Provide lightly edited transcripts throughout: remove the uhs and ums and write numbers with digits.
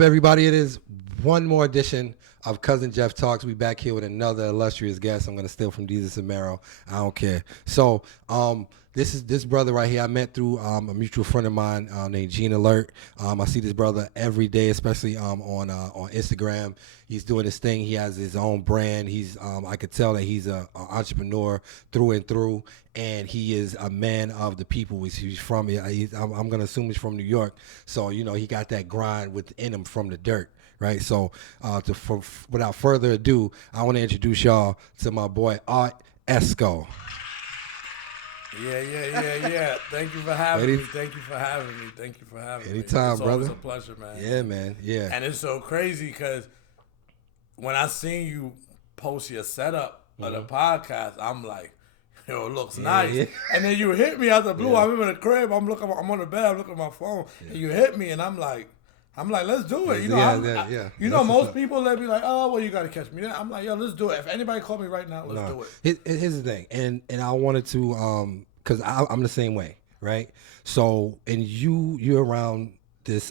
Everybody? It is one more edition of Cousin Jeff Talks. We back here with another illustrious guest. I'm gonna steal from Jesus and Mero. I don't care. So, this is this brother right here. I met through a mutual friend of mine named Gene Alert. I see this brother every day, especially on Instagram. He's doing his thing. He has his own brand. He's I could tell that he's a entrepreneur through and through, and he is a man of the people. He's from. I'm gonna assume he's from New York. So he got that grind within him from the dirt. Right, so without further ado, I want to introduce y'all to my boy Artesco. Yeah. Thank you for having me. Thank you for having me. Thank you for having me. Anytime, brother. It's a pleasure, man. Yeah, man. Yeah. And it's so crazy because when I seen you post your setup of the podcast, I'm like, yo, it looks nice. Yeah. And then you hit me out the blue. I'm in the crib. I'm on the bed. I'm looking at my phone. And you hit me, and I'm like, let's do it. Most people let me like, oh, well, you got to catch me there. I'm like, yo, let's do it. If anybody call me right now, let's do it. Here's the thing, and I wanted to, because I'm the same way, right? So, and you're around this,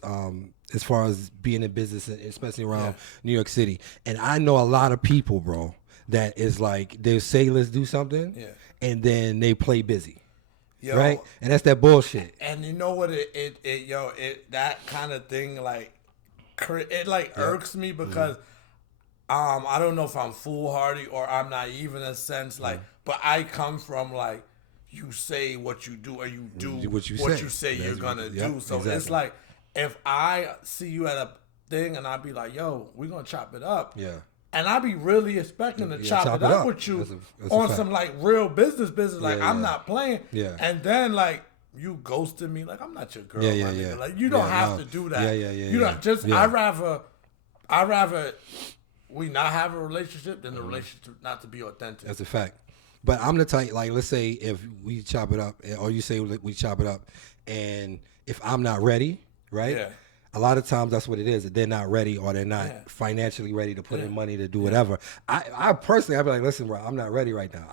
as far as being in business, especially around New York City, and I know a lot of people, bro, that is like they say let's do something, and then they play busy. Yo, right, and that's that bullshit. And you know what? That kind of thing irks me because I don't know if I'm foolhardy or I'm naive in a sense, but I come from you say what you do or you do what you say you're gonna do. So exactly. It's like if I see you at a thing and I be like, yo, we're gonna chop it up. Yeah. And I be really expecting to chop it up with you on some real business. I'm not playing. Yeah. And then you ghosted me. I'm not your girl. Nigga. Like you don't have to do that. You don't just. I rather we not have a relationship than the relationship not to be authentic. That's a fact. But I'm the type, let's say if we chop it up, or you say we chop it up, and if I'm not ready, right? Yeah. A lot of times that's what it is. That they're not ready or they're not financially ready to put in money to do whatever. I personally, I'd be like, listen, bro, I'm not ready right now.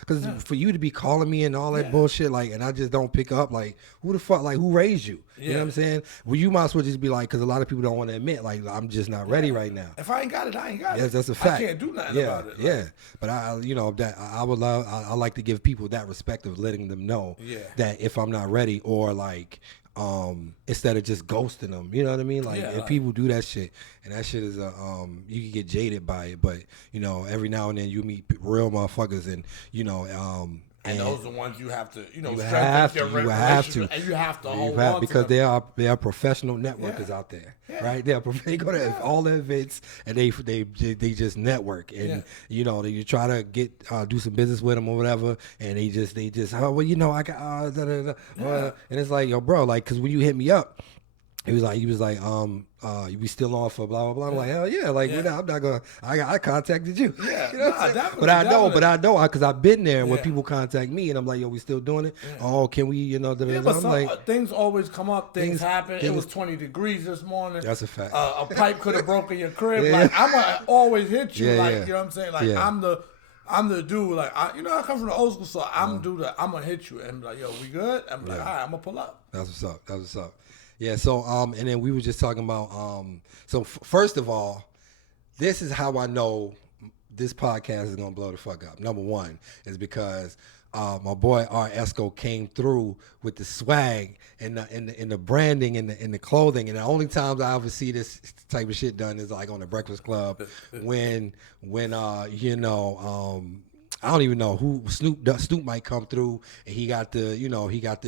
Because for you to be calling me and all that bullshit, and I just don't pick up, who the fuck, who raised you? You know what I'm saying? Well, you might as well just be like, because a lot of people don't want to admit, I'm just not ready right now. If I ain't got it, I ain't got it. Yes, that's a fact. I can't do nothing about it. Yeah. But I like to give people that respect of letting them know that if I'm not ready or instead of just ghosting them, you know what I mean? If people do that shit, and that shit is you can get jaded by it, but every now and then you meet real motherfuckers, and and those are the ones you have to, you have to, and you have to hold on because to they are professional networkers out there, right? They go to all the events and they just network, and you try to get do some business with them or whatever, and they just I got and it's like, yo, bro, because when you hit me up, he was like, you be still on for blah blah blah. I'm like, hell yeah, I'm not gonna. I contacted you. Yeah, but I know, because I've been there when people contact me, and I'm like, yo, we still doing it? Yeah. Oh, can we, but things always come up, things happen. It was 20 degrees this morning. That's a fact. A pipe could have broken your crib. I'm gonna always hit you. You know what I'm saying? I'm the dude. I come from the old school, so I'm gonna hit you and be like, yo, we good? I'm like, all right, I'm gonna pull up. That's what's up. Yeah, so and then we were just talking about first of all, this is how I know this podcast is gonna blow the fuck up. Number one is because my boy Artesco came through with the swag and the branding and the clothing, and the only times I ever see this type of shit done is on the Breakfast Club when I don't even know who Snoop might come through, and he got the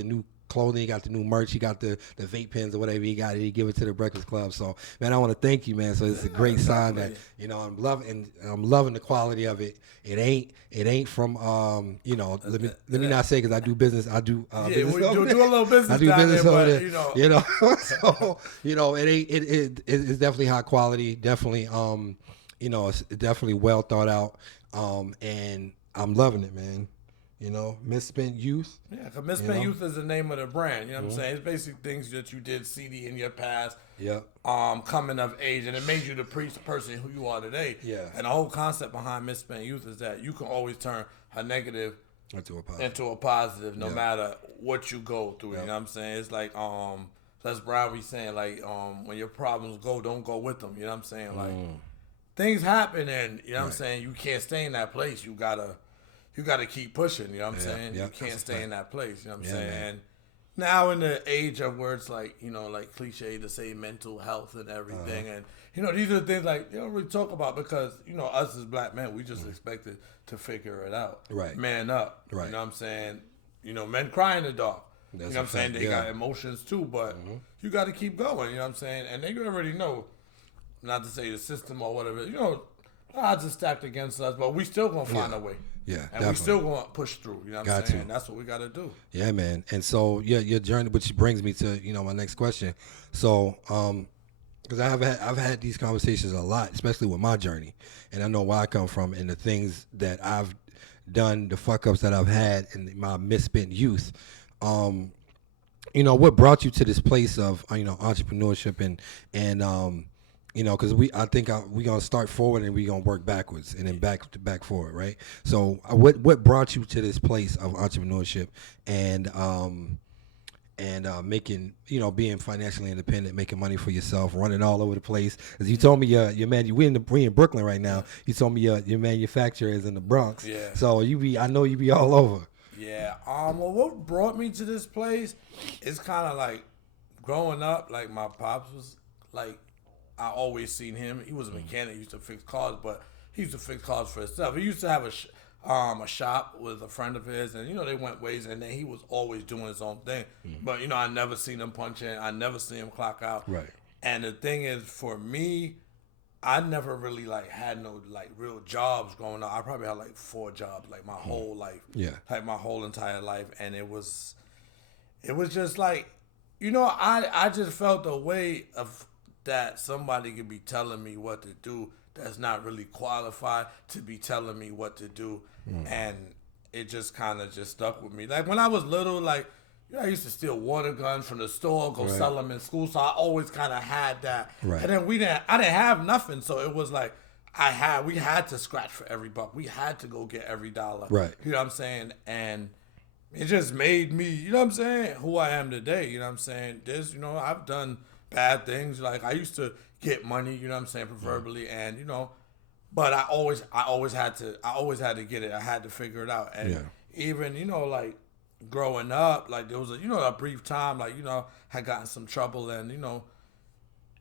new clothing, he got the new merch, he got the vape pens or whatever he got, he give it to the Breakfast Club. So man, I want to thank you, man. So it's a great sign that I'm loving the quality of it. It ain't from let me not say, because I do business. I do business. We do a little business. I do business over there. So it's definitely high quality. Definitely it's definitely well thought out. And I'm loving it, man. Misspent Youth. Yeah, because Misspent Youth is the name of the brand. You know what I'm saying? It's basically things that you did CD in your past. Yeah. Coming of age, and it made you the person who you are today. Yeah. And the whole concept behind Misspent Youth is that you can always turn a negative into a positive no matter what you go through. You know what I'm saying? It's Les Brown be saying like, when your problems go, don't go with them. You know what I'm saying? Like, things happen, and you know what I'm saying. You can't stay in that place. You gotta keep pushing. You know what I'm saying? You can't stay in that place. You know what I'm saying? Man. And now in the age of where it's like, like cliche to say mental health and everything, and these are the things like they don't really talk about because us as black men, we just expected to figure it out. Right. Man up. Right. You know what I'm saying? Men cry in the dark. That's you know what I'm saying? They got emotions too, but you got to keep going. You know what I'm saying? And they already know, not to say the system or whatever, odds are stacked against us, but we still going to find a way. Yeah, and definitely. we still going to push through. You know what I'm saying? And that's what we got to do. Yeah, man. And so, your journey, which brings me to, my next question. So, because I've had these conversations a lot, especially with my journey, and I know where I come from and the things that I've done, the fuck ups that I've had in my misspent youth. What brought you to this place of entrepreneurship and because I think we're gonna start forward and we're gonna work backwards and then back forward, right? So what brought you to this place of entrepreneurship and making being financially independent, making money for yourself, running all over the place? As you told me, we in Brooklyn right now. You told me your manufacturer is in the Bronx. Yeah. So I know you be all over. Yeah. Well, what brought me to this place is kind of like growing up. Like my pops was like, I always seen him. He was a mechanic. He used to fix cars, but he used to fix cars for himself. He used to have a shop with a friend of his, and they went ways. And then he was always doing his own thing. But I never seen him punch in. I never seen him clock out. Right. And the thing is, for me, I never really like had no like real jobs growing up. I probably had like 4 jobs like my whole life. Yeah. Like my whole entire life, and it was just like, I just felt the weight of that somebody could be telling me what to do that's not really qualified to be telling me what to do. And it just kind of just stuck with me. Like when I was little, like, I used to steal water guns from the store, go sell them in school. So I always kind of had that. Right. And then I didn't have nothing. So it was like, we had to scratch for every buck. We had to go get every dollar. Right. You know what I'm saying? And it just made me, you know what I'm saying, who I am today. You know what I'm saying? I've done bad things. Like I used to get money, you know what I'm saying, proverbially, and but I always had to get it. I had to figure it out. And even, like growing up, like there was a brief time, like, had gotten some trouble and,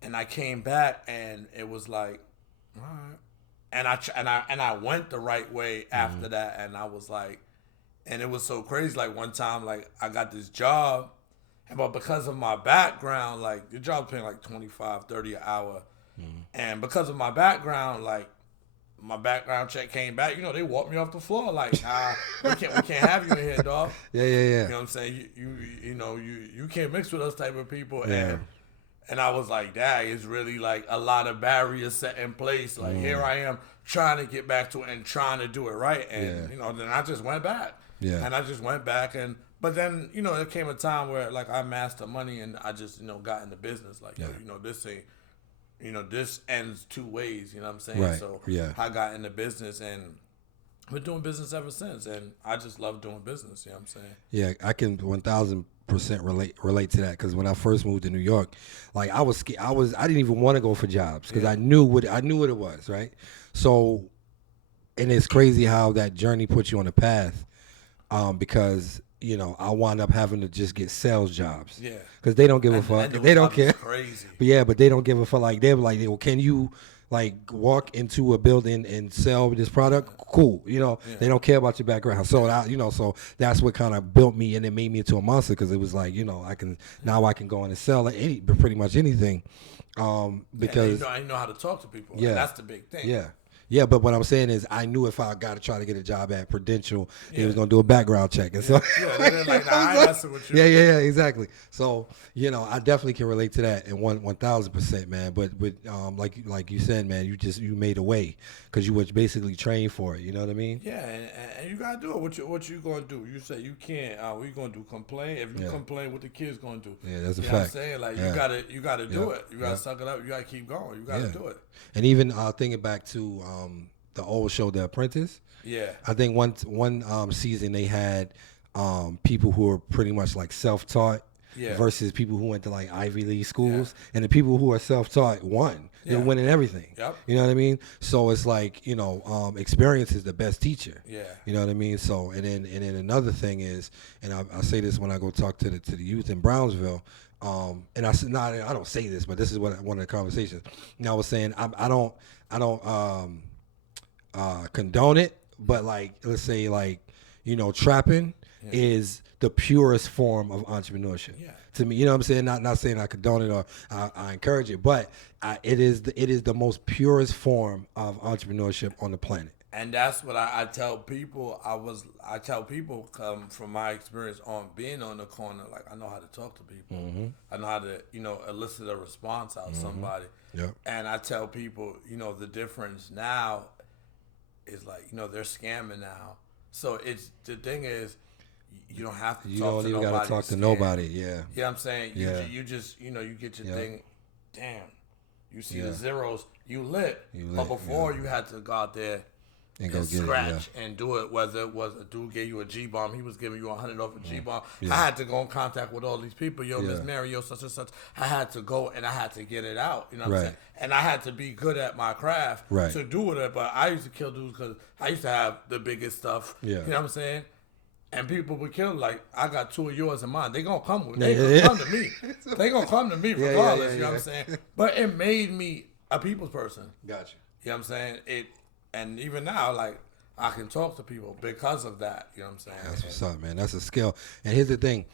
and I came back and it was like, all right. And I went the right way after that. And I was like, and it was so crazy. Like one time, like I got this job, but because of my background, like the job's paying like $25, $30 an hour. And because of my background, like my background check came back, they walked me off the floor like, we can't have you in here, dog. Yeah. You know what I'm saying? You can't mix with us type of people. Yeah. And I was like, dang, it's really like a lot of barriers set in place. Like here I am trying to get back to it and trying to do it right. And then I just went back. Yeah. And I just went back but then, there came a time where like I amassed the money and I just, got into business. Like, this ain't, this ends 2 ways, you know what I'm saying? Right. So Yeah. I got into business and been doing business ever since. And I just love doing business, you know what I'm saying? Yeah, I can 1,000% relate to that, because when I first moved to New York, like I was scared. I didn't even want to go for jobs because I knew what it was, right? So, and it's crazy how that journey puts you on a path, because I wound up having to just get sales jobs. Yeah. Because they don't give a fuck. They don't care. Crazy. But they don't give a fuck. Like they were like, well, can you like walk into a building and sell this product? Cool. They don't care about your background. So so that's what kind of built me and it made me into a monster, because it was like, I can go in and sell pretty much anything. Because I know how to talk to people. Yeah. And that's the big thing. Yeah. Yeah, but what I'm saying is, I knew if I got to try to get a job at Prudential, he was gonna do a background check, and so they're like, nah, I ain't messing with you. Yeah, exactly. So I definitely can relate to that, and 1,000%, man. But like you said, man, you made a way because you were basically trained for it. You know what I mean? Yeah, and you gotta do it. What you gonna do? You say you can't. What you gonna do? Complain? If you complain, what the kids gonna do? Yeah, that's a fact. Know what I'm saying? Like you gotta do it. You gotta suck it up. You gotta keep going. You gotta do it. And even thinking back to the old show, The Apprentice. Yeah. I think one season they had people who were pretty much like self-taught, versus people who went to like Ivy League schools, and the people who are self-taught won. They're winning everything. Yep. You know what I mean? So it's like, experience is the best teacher. Yeah. You know what I mean? So and then another thing is, and I say this when I go talk to the youth in Brownsville. And I said, no, I don't say this, but this is what one of the conversations. And I was saying, I don't condone it, but like, let's say like, trapping is the purest form of entrepreneurship. Yeah. To me, you know what I'm saying? Not saying I condone it or I encourage it, but it is the most purest form of entrepreneurship on the planet. And that's what I tell people. I tell people from my experience on being on the corner, like I know how to talk to people. Mm-hmm. I know how to, elicit a response out of somebody. Yep. And I tell people, the difference now is like, they're scamming now. So the thing is, you don't have to talk to nobody. You don't even got to talk to nobody, yeah. You know what I'm saying? You just, you get your thing. Damn. You see the zeros, you lit. But before you had to go out there and go scratch and do it, whether it was a dude gave you a G-bomb, he was giving you $100 off a G-bomb. I had to go in contact with all these people. Miss Mary, such and such. I had to go and I had to get it out. You know what I'm saying? And I had to be good at my craft to do it. But I used to kill dudes because I used to have the biggest stuff. Yeah. You know what I'm saying? And people would kill, like, I got 2 of yours and mine. They gonna come with They gonna come to me. They gonna come to me regardless, you know what I'm saying? But it made me a people's person. Gotcha. You know what I'm saying? And even now, like, I can talk to people because of that. You know what I'm saying? That's what's up, man. That's a skill. And here's the thing.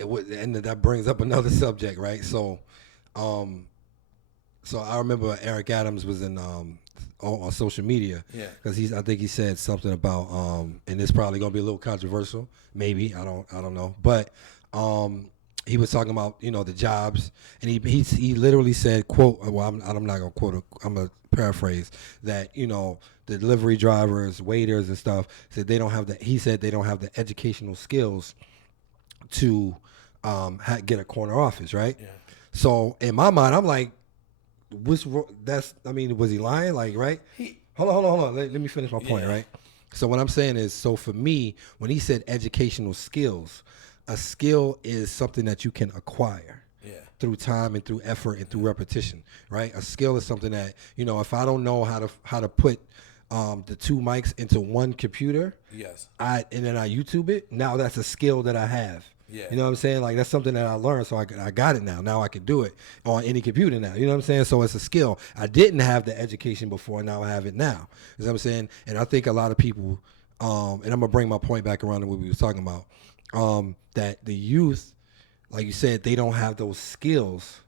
And that brings up another subject, right? So I remember Eric Adams was on social media. Yeah. Because I think he said something about, and it's probably going to be a little controversial. Maybe. I don't know. But he was talking about, the jobs. And he literally said, quote, well, I'm not going to quote, I'm going to paraphrase that, the delivery drivers, waiters and stuff said they don't have the educational skills to get a corner office, right? Yeah. So in my mind, I'm like, was he lying? Like, right? Hold on. Let me finish my point, right? So what I'm saying is, so for me, when he said educational skills, a skill is something that you can acquire. Through time and through effort and through repetition, right? A skill is something that, if I don't know how to put the 2 mics into one computer, and then I YouTube it, now that's a skill that I have. Yeah. You know what I'm saying? Like, that's something that I learned, so I got it now. Now I can do it on any computer now. You know what I'm saying? So it's a skill. I didn't have the education before, now I have it now. You know what I'm saying? And I think a lot of people, and I'm going to bring my point back around to what we were talking about, that the youth, like you said, they don't have those skills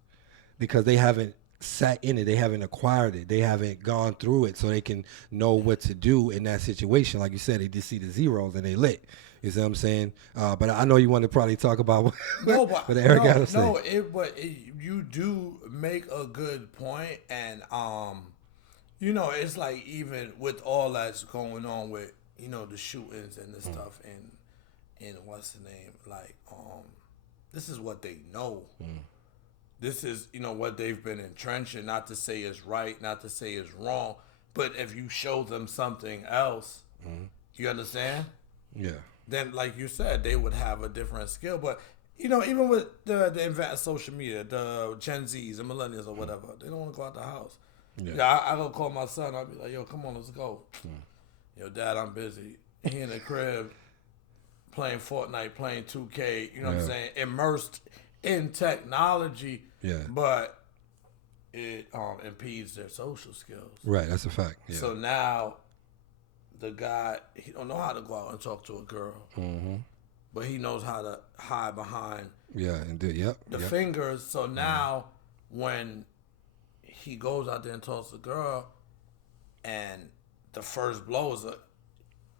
because they haven't sat in it. They haven't acquired it. They haven't gone through it so they can know what to do in that situation. Like you said, they just see the zeros and they lit. You see what I'm saying? But I know you want to probably talk about what Eric got to say. But you do make a good point. And, it's like even with all that's going on with, the shootings and the stuff and what's the name? Like, this is what they know. This is, what they've been entrenching. Not to say it's right, not to say it's wrong, but if you show them something else, you understand? Yeah. Then, like you said, they would have a different skill. But, even with the advance of social media, the Gen Zs, the millennials or whatever, they don't want to go out the house. Yeah, I go call my son. I'll be like, yo, come on, let's go. Yo, Dad, I'm busy. He in the crib. Playing Fortnite, playing 2K, you know what I'm saying? Immersed in technology, but it impedes their social skills. Right, that's a fact. Yeah. So now the guy, he don't know how to go out and talk to a girl, but he knows how to hide behind the fingers. So now when he goes out there and talks to a girl and the first blow is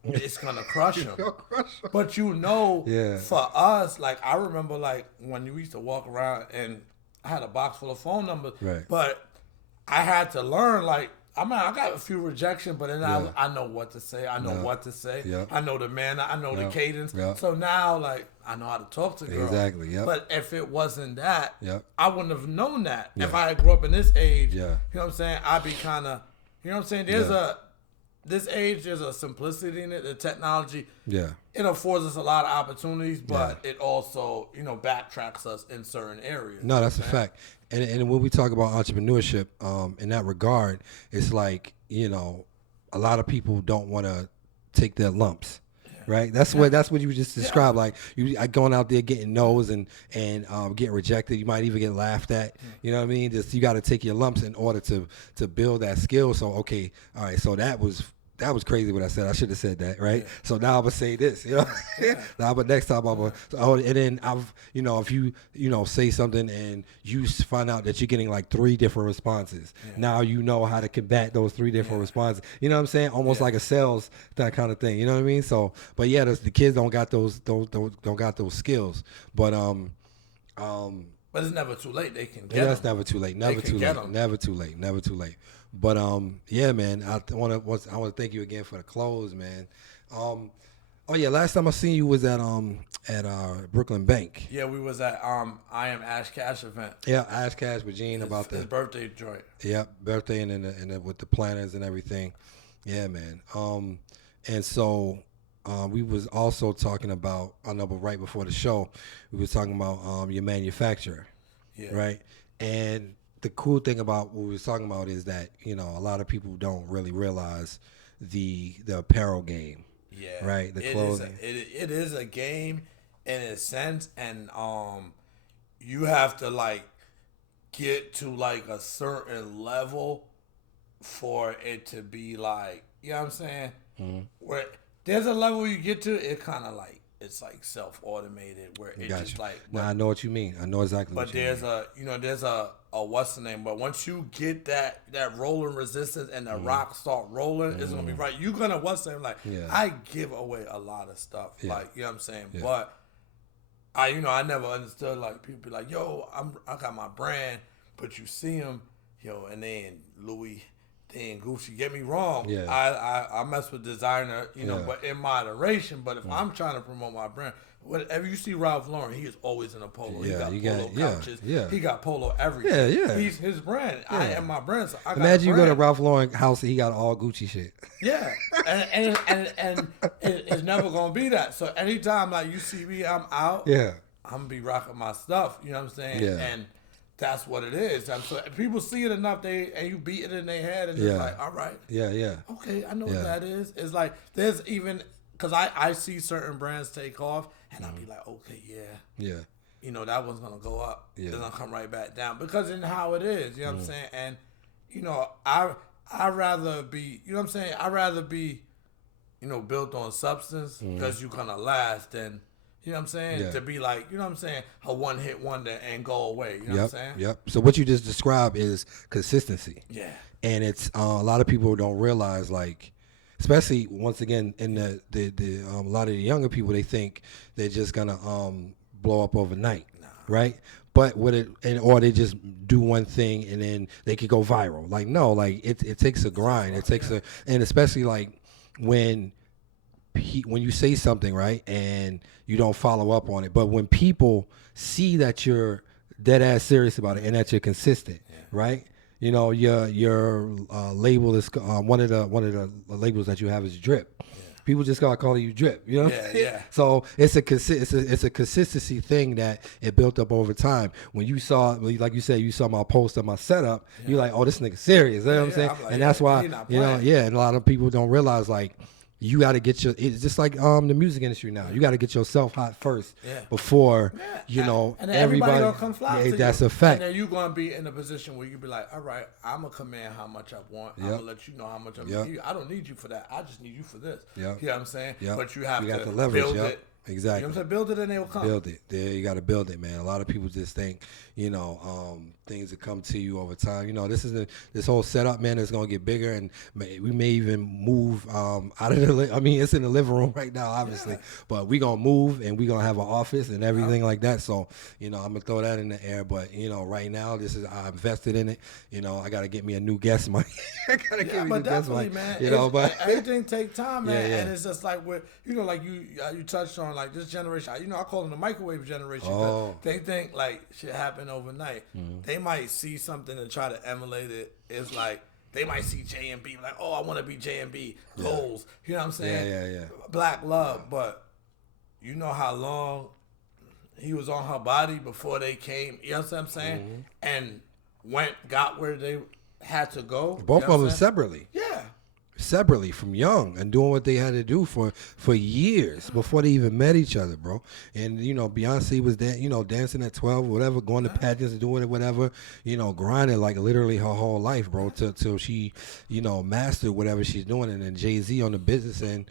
it's gonna crush him. But for us, like I remember, like when you used to walk around and I had a box full of phone numbers, but I had to learn. Like, I got a few rejections, but then I know what to say. I know what to say. I know the manner. I know the cadence. So now, like, I know how to talk to girls. Exactly. But if it wasn't that, I wouldn't have known that. If I had grew up in this age, you know what I'm saying? I'd be kind of, you know what I'm saying? There's this age, there's a simplicity in it. The technology, Yeah. it affords us a lot of opportunities, but it also, backtracks us in certain areas. No, that's a fact. And when we talk about entrepreneurship, in that regard, it's like, a lot of people don't want to take their lumps. Right, that's what you just described. Like you going out there getting no's and getting rejected. You might even get laughed at. You know what I mean? Just you got to take your lumps in order to build that skill. So okay, all right. So that was crazy what I said. I should have said that, right? Yeah. So now I'm gonna say this, Now, but next time I'm gonna. And then if you say something and you find out that you're getting like 3 different responses, now you know how to combat those 3 different responses. You know what I'm saying? Almost like a sales, that kind of thing. You know what I mean? So, but yeah, the kids don't got those skills, but But it's never too late. They can get that's never too late. Never too late. Never too late. Never too late. But yeah, man. I want to thank you again for the clothes, man. Oh yeah, last time I seen you was at Brooklyn Bank. Yeah, we was at I Am Ash Cash event. Yeah, Ash Cash with Gene about his birthday joint. Yeah, birthday and with the planners and everything. Yeah, man. And so we was also talking about, I know, but right before the show, we was talking about your manufacturer. Yeah. Right? And the cool thing about what we was talking about is that, a lot of people don't really realize the apparel game. Yeah. Right? The clothing. It is a game in a sense, and you have to like get to like a certain level for it to be like, you know what I'm saying? Mm-hmm. Where there's a level you get to, it kind of like, it's like self-automated where it just like. Now I know what you mean. I know exactly what you mean. But there's a what's the name? But once you get that rolling resistance and the rock start rolling, it's gonna be right. You're gonna what's the name? Like I give away a lot of stuff. Yeah. Like, you know what I'm saying? Yeah. But I never understood, like, people be like, yo, I got my brand, but you see them, and then Louis, then Gucci. Get me wrong. Yeah. I mess with designer, but in moderation. But if I'm trying to promote my brand, whatever you see Ralph Lauren, he is always in a polo. He got polo couches. Yeah. He got polo everything. Yeah. He's his brand. Yeah. I am my brand. So I imagine you go to Ralph Lauren house and he got all Gucci shit. Yeah. and it's never gonna be that. So anytime like you see me, I'm out. Yeah. I'm gonna be rocking my stuff. You know what I'm saying? Yeah. And that's what it is. So people see it enough, and you beat it in their head, and it's like, all right. Yeah. Okay, I know what that is. It's like, there's even, because I see certain brands take off, and I'll be like, okay, yeah. That one's going to go up. Yeah. It's going to come right back down. Because in how it is, you know what I'm saying? And, I'd rather be, you know what I'm saying? I'd rather be, built on substance, because you're going to last than, you know what I'm saying? Yeah. To be like, you know what I'm saying? A one-hit wonder and go away. You know what I'm saying? Yep. So what you just described is consistency. Yeah. And it's a lot of people don't realize, like, especially once again in the a lot of the younger people, they think they're just gonna blow up overnight, right? But or they just do one thing and then they could go viral. Like, no, like it takes a grind. It takes and especially like when you say something, right, and you don't follow up on it, but when people see that you're dead ass serious about it and that you're consistent, right? Your label is one of the labels that you have is Drip. Yeah. People just gotta call you Drip. You know. Yeah. So it's a consistency thing that it built up over time. When you saw, like you said, you saw my post of my setup, you're like, oh, this nigga serious. You know what I'm saying? Like, and that's why and a lot of people don't realize, like, you got to get it's just like the music industry now. You got to get yourself hot first before and everybody gonna come fly to you. That's a fact. And then you're gonna be in a position where you be like, all right, I'm gonna command how much I want. I'm gonna let you know how much I'm gonna give you. I don't need you for that. I just need you for this. You know what I'm saying? But you have to leverage, build it. Exactly. You know what I'm saying? Build it and they will come. Build it. There, you got to build it, man. A lot of people just think, things that come to you over time. This whole setup, man, is going to get bigger, and we may even move out of it's in the living room right now, obviously, but we're going to move, and we're going to have an office and everything like that. So, I'm going to throw that in the air, but, right now, I invested in it. I got to get me a new guest mic. I got to get me a new guest mic. Man. But everything takes time, man, and it's just like, like you touched on, like, this generation, I call them the microwave generation. Oh. They think, like, shit happened overnight. Mm-hmm. They might see something and try to emulate it. It's like, they might see J&B like, oh, I want to be J&B, goals. You know what I'm saying? Yeah. Black love, but you know how long he was on her body before they came. You know what I'm saying? And got where they had to go. Both you know of them separately. Yeah. Separately from young and doing what they had to do for years before they even met each other, bro. And Beyonce was dancing at 12, whatever, going to pageants, doing it, whatever, grinding like literally her whole life, bro, till she, mastered whatever she's doing. And then Jay-Z on the business end,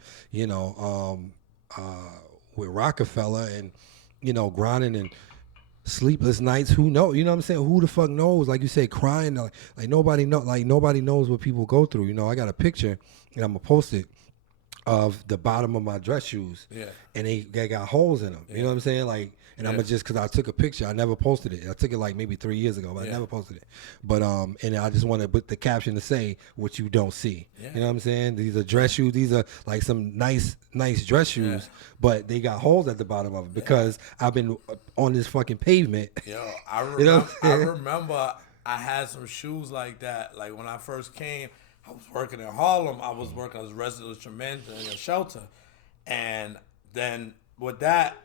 with Rockefeller and grinding and sleepless nights. Who knows? You know what I'm saying? Who the fuck knows? Like you say, crying. Like nobody knows what people go through. I got a picture and I'm gonna post it of the bottom of my dress shoes. Yeah. And they got holes in them. You know what I'm saying? Like, and I'm just because I took a picture. I never posted it. I took it like maybe 3 years ago, but I never posted it. But and I just want to put the caption to say what you don't see. Yeah. You know what I'm saying? These are dress shoes. These are like some nice dress shoes, but they got holes at the bottom of it because I've been on this fucking pavement. Yo, I remember I had some shoes like that. Like when I first came, I was working in Harlem. I was working as a resident instrument in a shelter, and then with that.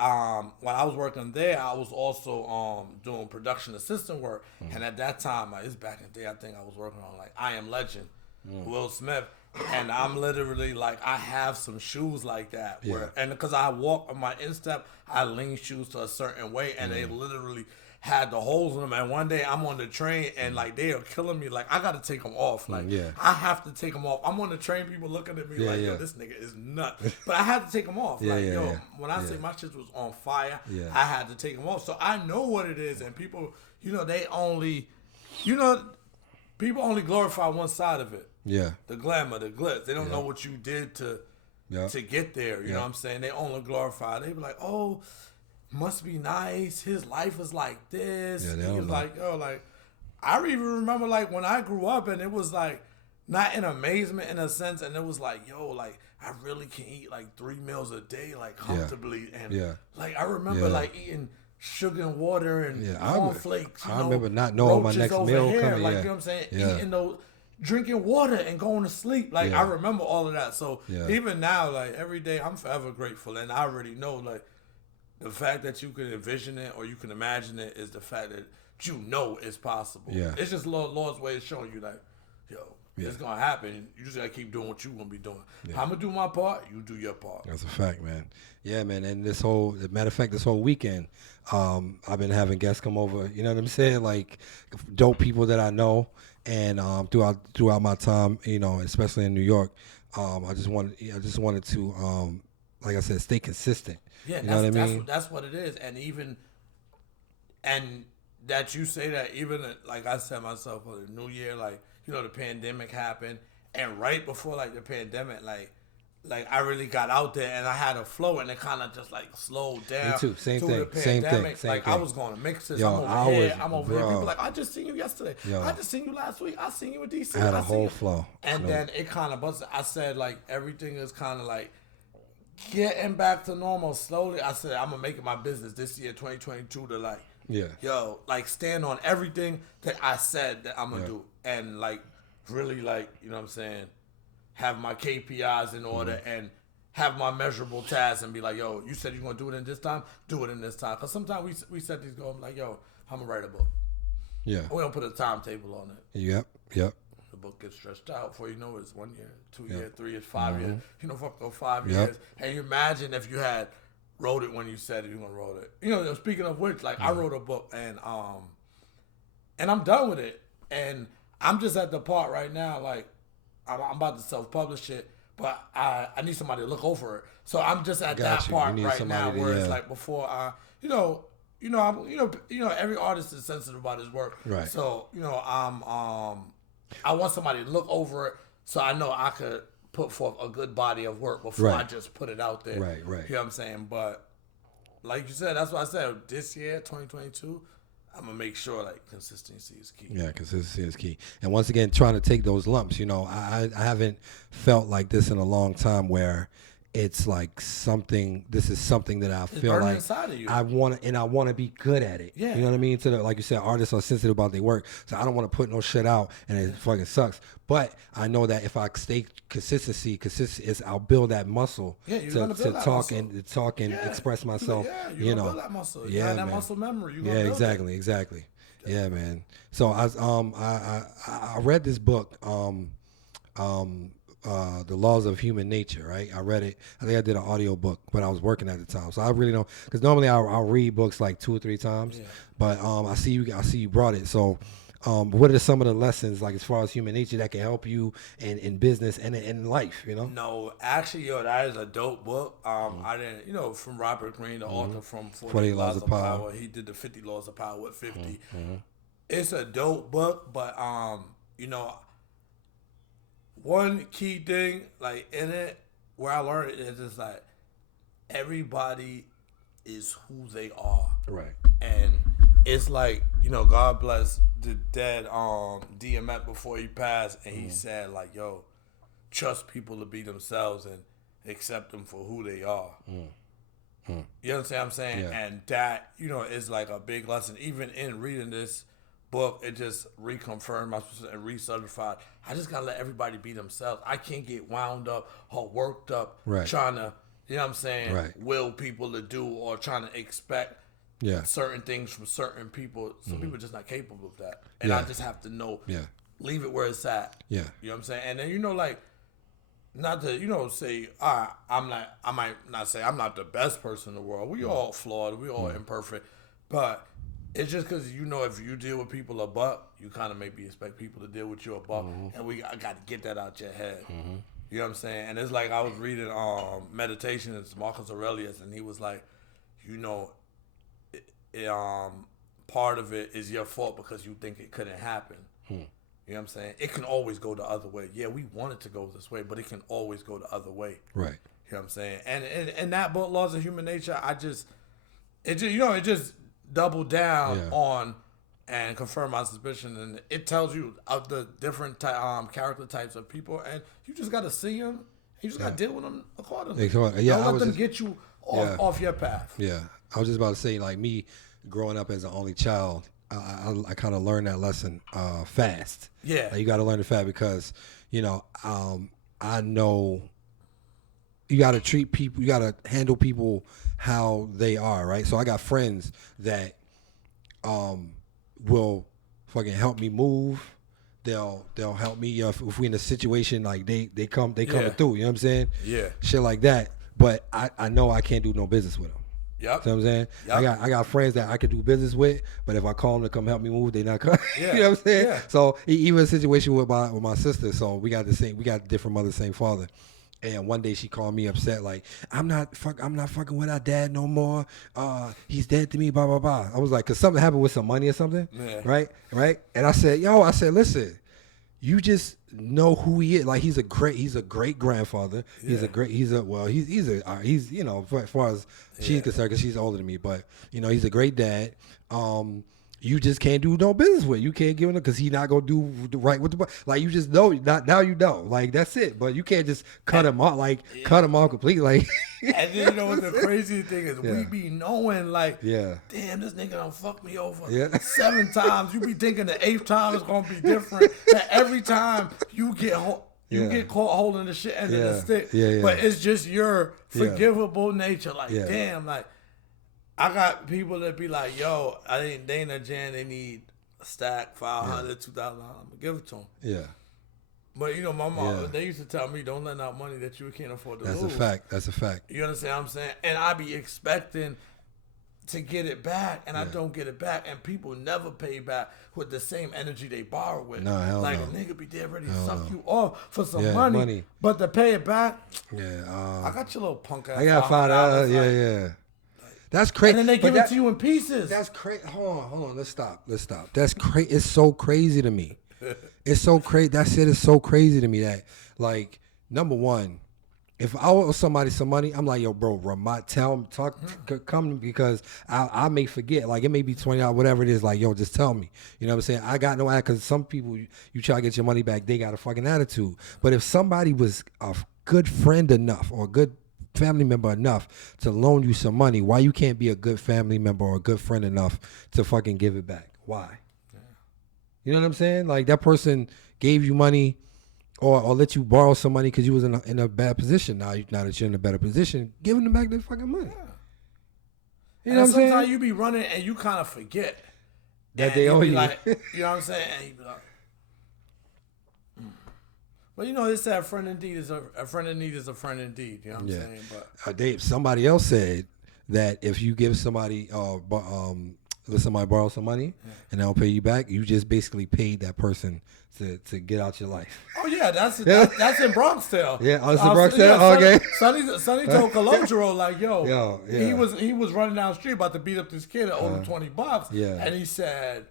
When I was working there, I was also doing production assistant work. And at that time, it's back in the day, I think I was working on like I Am Legend, Will Smith. And I'm literally like, I have some shoes like that. And because I walk on my instep, I lean shoes to a certain way. And they literally had the holes in them. And one day I'm on the train and like they are killing me. Like I got to take them off. Like I have to take them off. I'm on the train, people looking at me like, yo, this nigga is nuts. But I had to take them off. When I say my shit was on fire, I had to take them off. So I know what it is. And people, they only, people only glorify one side of it. Yeah. The glamour, the glitz. They don't know what you did to get there. You know what I'm saying? They only glorify. They be like, oh, must be nice. His life is like this. Yeah, he was like, I even remember like when I grew up and it was like not in amazement in a sense, and it was like, like I really can eat like 3 meals a day, like comfortably. And like I remember like eating sugar and water and cornflakes. I remember not knowing my next meal coming. Like you know what I'm saying? Eating those, drinking water and going to sleep. Like I remember all of that. So even now, like every day, I'm forever grateful, and I already know like. The fact that you can envision it or you can imagine it is the fact that it's possible. Yeah. It's just Lord's way of showing you like, it's going to happen. You just got to keep doing what you're going to be doing. Yeah. I'm going to do my part, you do your part. That's a fact, man. Yeah, man. And this whole weekend, I've been having guests come over, you know what I'm saying? Like dope people that I know. And throughout my time, especially in New York, I just wanted to, like I said, stay consistent. Yeah, you know what I mean? That's what it is. And that you say that even like I said myself for the new year, like, the pandemic happened. And right before like the pandemic, like I really got out there and I had a flow and it kind of just like slowed down. Me too. Same thing. I was going to mixes. I'm over here. People like, I just seen you yesterday. I just seen you last week. I seen you in DC. I had a whole flow. And then it kind of busted. I said like everything is kind of like getting back to normal slowly. I said I'm gonna make it my business this year, 2022, to like stand on everything that I said that I'm gonna do, and like really like you know what I'm saying, have my KPIs in order and have my measurable tasks and be like, yo, you said you're gonna do it in this time, do it in this time. Because sometimes we set these goals like, yo, I'm gonna write a book. Yeah, we don't put a timetable on it. Yep. The book gets stretched out before you know it's 1 year, 2 years, 3 years, 5 years. Fuck those 5 years. And you imagine if you had wrote it when you said it, you gonna wrote it. Speaking of which, like I wrote a book and I'm done with it. And I'm just at the part right now, like I'm about to self-publish it, but I need somebody to look over it. So I'm just at that part right now where it's like before every artist is sensitive about his work. Right. So, I want somebody to look over it so I know I could put forth a good body of work before I just put it out there. Right. You know what I'm saying? But like you said, that's what I said. This year, 2022, I'm going to make sure like consistency is key. Yeah, consistency is key. And once again, trying to take those lumps, I haven't felt like this in a long time where it's like something. This is something that I feel burning like inside of you. I want to be good at it. Yeah. You know what I mean? Like you said, artists are sensitive about their work, so I don't want to put no shit out and it fucking sucks. But I know that if I stay consistent is I'll build that muscle to talk and express myself. You know, build that muscle. You have that muscle memory. Exactly. Yeah, man. So I read this book, The Laws of Human Nature, right? I read it. I think I did an audio book, but I was working at the time, so I really don't. Because normally I'll read books like 2 or 3 times, but I see you brought it. So, what are some of the lessons, like as far as human nature, that can help you in business and in life? You know? No, actually, that is a dope book. I didn't, from Robert Greene, the author from 48 Laws of Power. He did the 50 Laws of Power with 50. It's a dope book, but one key thing, like in it, where I learned it is just like everybody is who they are, right? And it's like God bless the dead DMX before he passed, and he said like, "Yo, trust people to be themselves and accept them for who they are." You understand what I'm saying? Yeah. And that is like a big lesson. Even in reading this book, it just reconfirmed my and recertified. I just gotta let everybody be themselves. I can't get wound up or worked up trying to, will people to do or trying to expect certain things from certain people. Some people are just not capable of that. And I just have to know, leave it where it's at. Yeah. You know what I'm saying? And then, not to, say, I might not say I'm not the best person in the world. We all flawed. We all imperfect. But it's just because, if you deal with people a buck, you kind of maybe expect people to deal with you a buck. And I got to get that out your head. You know what I'm saying? And it's like I was reading Meditations, Marcus Aurelius, and he was like, part of it is your fault because you think it couldn't happen. You know what I'm saying? It can always go the other way. Yeah, we want it to go this way, but it can always go the other way. Right. You know what I'm saying? And that book, Laws of Human Nature, it just doubled down on and confirmed my suspicion. And it tells you of the different character types of people, and you just got to see them. You just got to deal with them accordingly. Don't let them get you off your path. Yeah. I was just about to say, like me growing up as an only child, I kind of learned that lesson fast. Yeah. Like, you got to learn it fast because, I know you got to treat people, you got to handle people how they are, right? So I got friends that will fucking help me move. They'll help me if we in a situation like they coming through. You know what I'm saying? Yeah. Shit like that. But I know I can't do no business with them. Yep. You know what I'm saying? Yep. I got friends that I could do business with, but if I call them to come help me move, they not coming. Yeah. You know what I'm saying? Yeah. So even a situation with my sister, so we got different mother, same father. And one day she called me upset, like, I'm not fucking with our dad no more. He's dead to me, blah, blah, blah. I was like, cause something happened with some money or something. Yeah. Right? And I said, listen, you just know who he is. Like, he's a great grandfather. Yeah. He's as far as she's concerned, because she's older than me, but he's a great dad. You just can't do no business with. You can't give him because he's not gonna do right with the like. You just know. Now you know. Like, that's it. But you can't just cut him off. Like, cut him off completely. Like, and then what the crazy thing is, we be knowing like, damn, this nigga done fucked me over 7 times. You be thinking the 8th time is gonna be different. That every time you get caught holding the shit end of the stick. But it's just your forgivable nature. Like, damn, like. I got people that be like, yo, I think Dana Jan, they need a stack, $500, $2,000. I'm going to give it to them. Yeah. But, my mom, they used to tell me, don't lend out money that you can't afford to lose. That's a fact. You understand what I'm saying? And I be expecting to get it back, and I don't get it back. And people never pay back with the same energy they borrow with. No, hell like, no. a nigga be there ready to suck you off for some money. But to pay it back, I got your little punk ass. I got $5. Yeah. That's crazy. And then they give it to you in pieces. That's crazy. Hold on. Let's stop. That's crazy. It's so crazy to me. It's so crazy. That shit is so crazy to me that, like, number one, if I owe somebody some money, I'm like, yo, bro, come because I may forget. Like, it may be $20, whatever it is. Like, yo, just tell me. You know what I'm saying? I got no attitude, because some people, you try to get your money back, they got a fucking attitude. But if somebody was a good friend enough or a good family member enough to loan you some money, why you can't be a good family member or a good friend enough to fucking give it back? Why? Yeah. You know what I'm saying? Like, that person gave you money or let you borrow some money because you was in a bad position. Now that you're in a better position, giving them back their fucking money. Yeah. You know what I'm saying? Sometimes you be running and you kind of forget that they owe you. Like, you know what I'm saying? And you be like, Well, you know, they said a friend indeed is a friend in need is a friend indeed. You know what I'm saying? But Dave, somebody else said that if you give somebody let somebody borrow some money and they don't pay you back, you just basically paid that person to get out your life. Oh yeah, that's in Bronx Tale. Yeah, that's in Bronx Tale. Okay. Sonny told Colodro like, yo, he was running down the street about to beat up this kid and owe him $20. Yeah. And he said,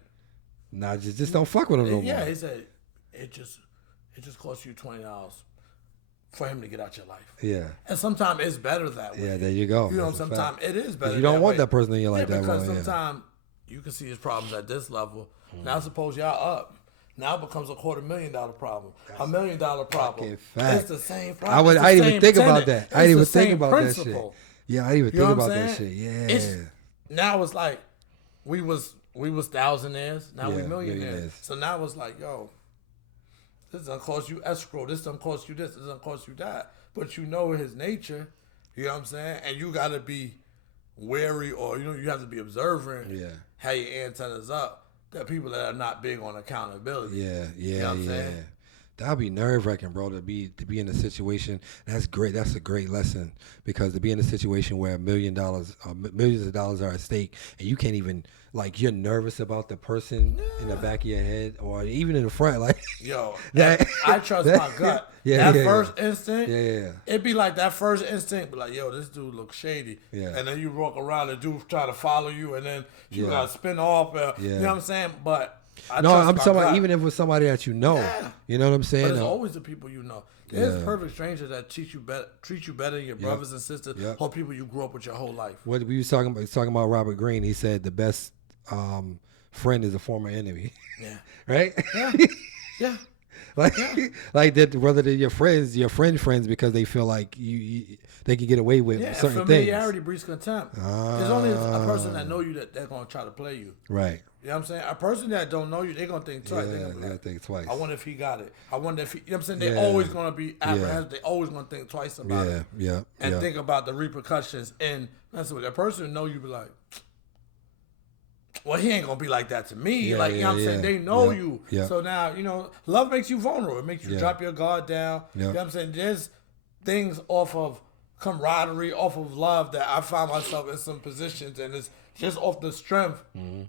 nah, just don't fuck with him no more. Yeah, he said it just costs you $20 for him to get out your life. Yeah. And sometimes it's better that way. Yeah, there you go. You know, sometimes it is better. You don't want way. that person in your life that way. Because sometimes you can see his problems at this level. Now suppose y'all up. Now it becomes a $250,000 problem. $1 million problem. It's the same problem. I didn't even think about that. I didn't even think about that shit. Yeah, I didn't even think about that shit. Yeah. Now it's like we was thousandaires. Now we millionaires. So now it's like, yo, this doesn't cost you escrow. This doesn't cost you this. This doesn't cost you that. But you know his nature. You know what I'm saying? And you got to be wary, or you have to be observant. Yeah. How your antennas up. There are people that are not big on accountability. Yeah. You know what I'm saying? That'd be nerve-wracking, bro, to be in a situation. That's great. That's a great lesson, because to be in a situation where millions of dollars are at stake and you can't even, like, you're nervous about the person in the back of your head or even in the front. Like, yo, I trust my gut. First instinct, it'd be like that first instinct, be like, yo, this dude looks shady. Yeah. And then you walk around, the dude try to follow you, and then you got to spin off. You know what I'm saying? But I'm talking about even if it's somebody that you know. You know what I'm saying? But it's always the people you know. There's perfect strangers that treat you better than your brothers and sisters, or people you grew up with your whole life. What we was talking about Robert Greene. He said the best friend is a former enemy. Yeah. Right? Yeah. Yeah. Like that, whether they're your friends because they feel like they can get away with certain things. Familiarity breeds contempt. There's only a person that know you that they're gonna try to play you. Right. You know what I'm saying? A person that don't know you, they're gonna think twice. They're gonna think twice. I wonder if he got it. I wonder if he. You know what I'm saying? They're always gonna be apprehensive. They always gonna think twice about it. And think about the repercussions. And that's what a person who know you be like, well, he ain't gonna be like that to me. You know what I'm saying? They know you. Yeah. So now, love makes you vulnerable. It makes you drop your guard down. You know what I'm saying? There's things off of camaraderie, off of love, that I found myself in some positions, and it's just off the strength. Mm-hmm.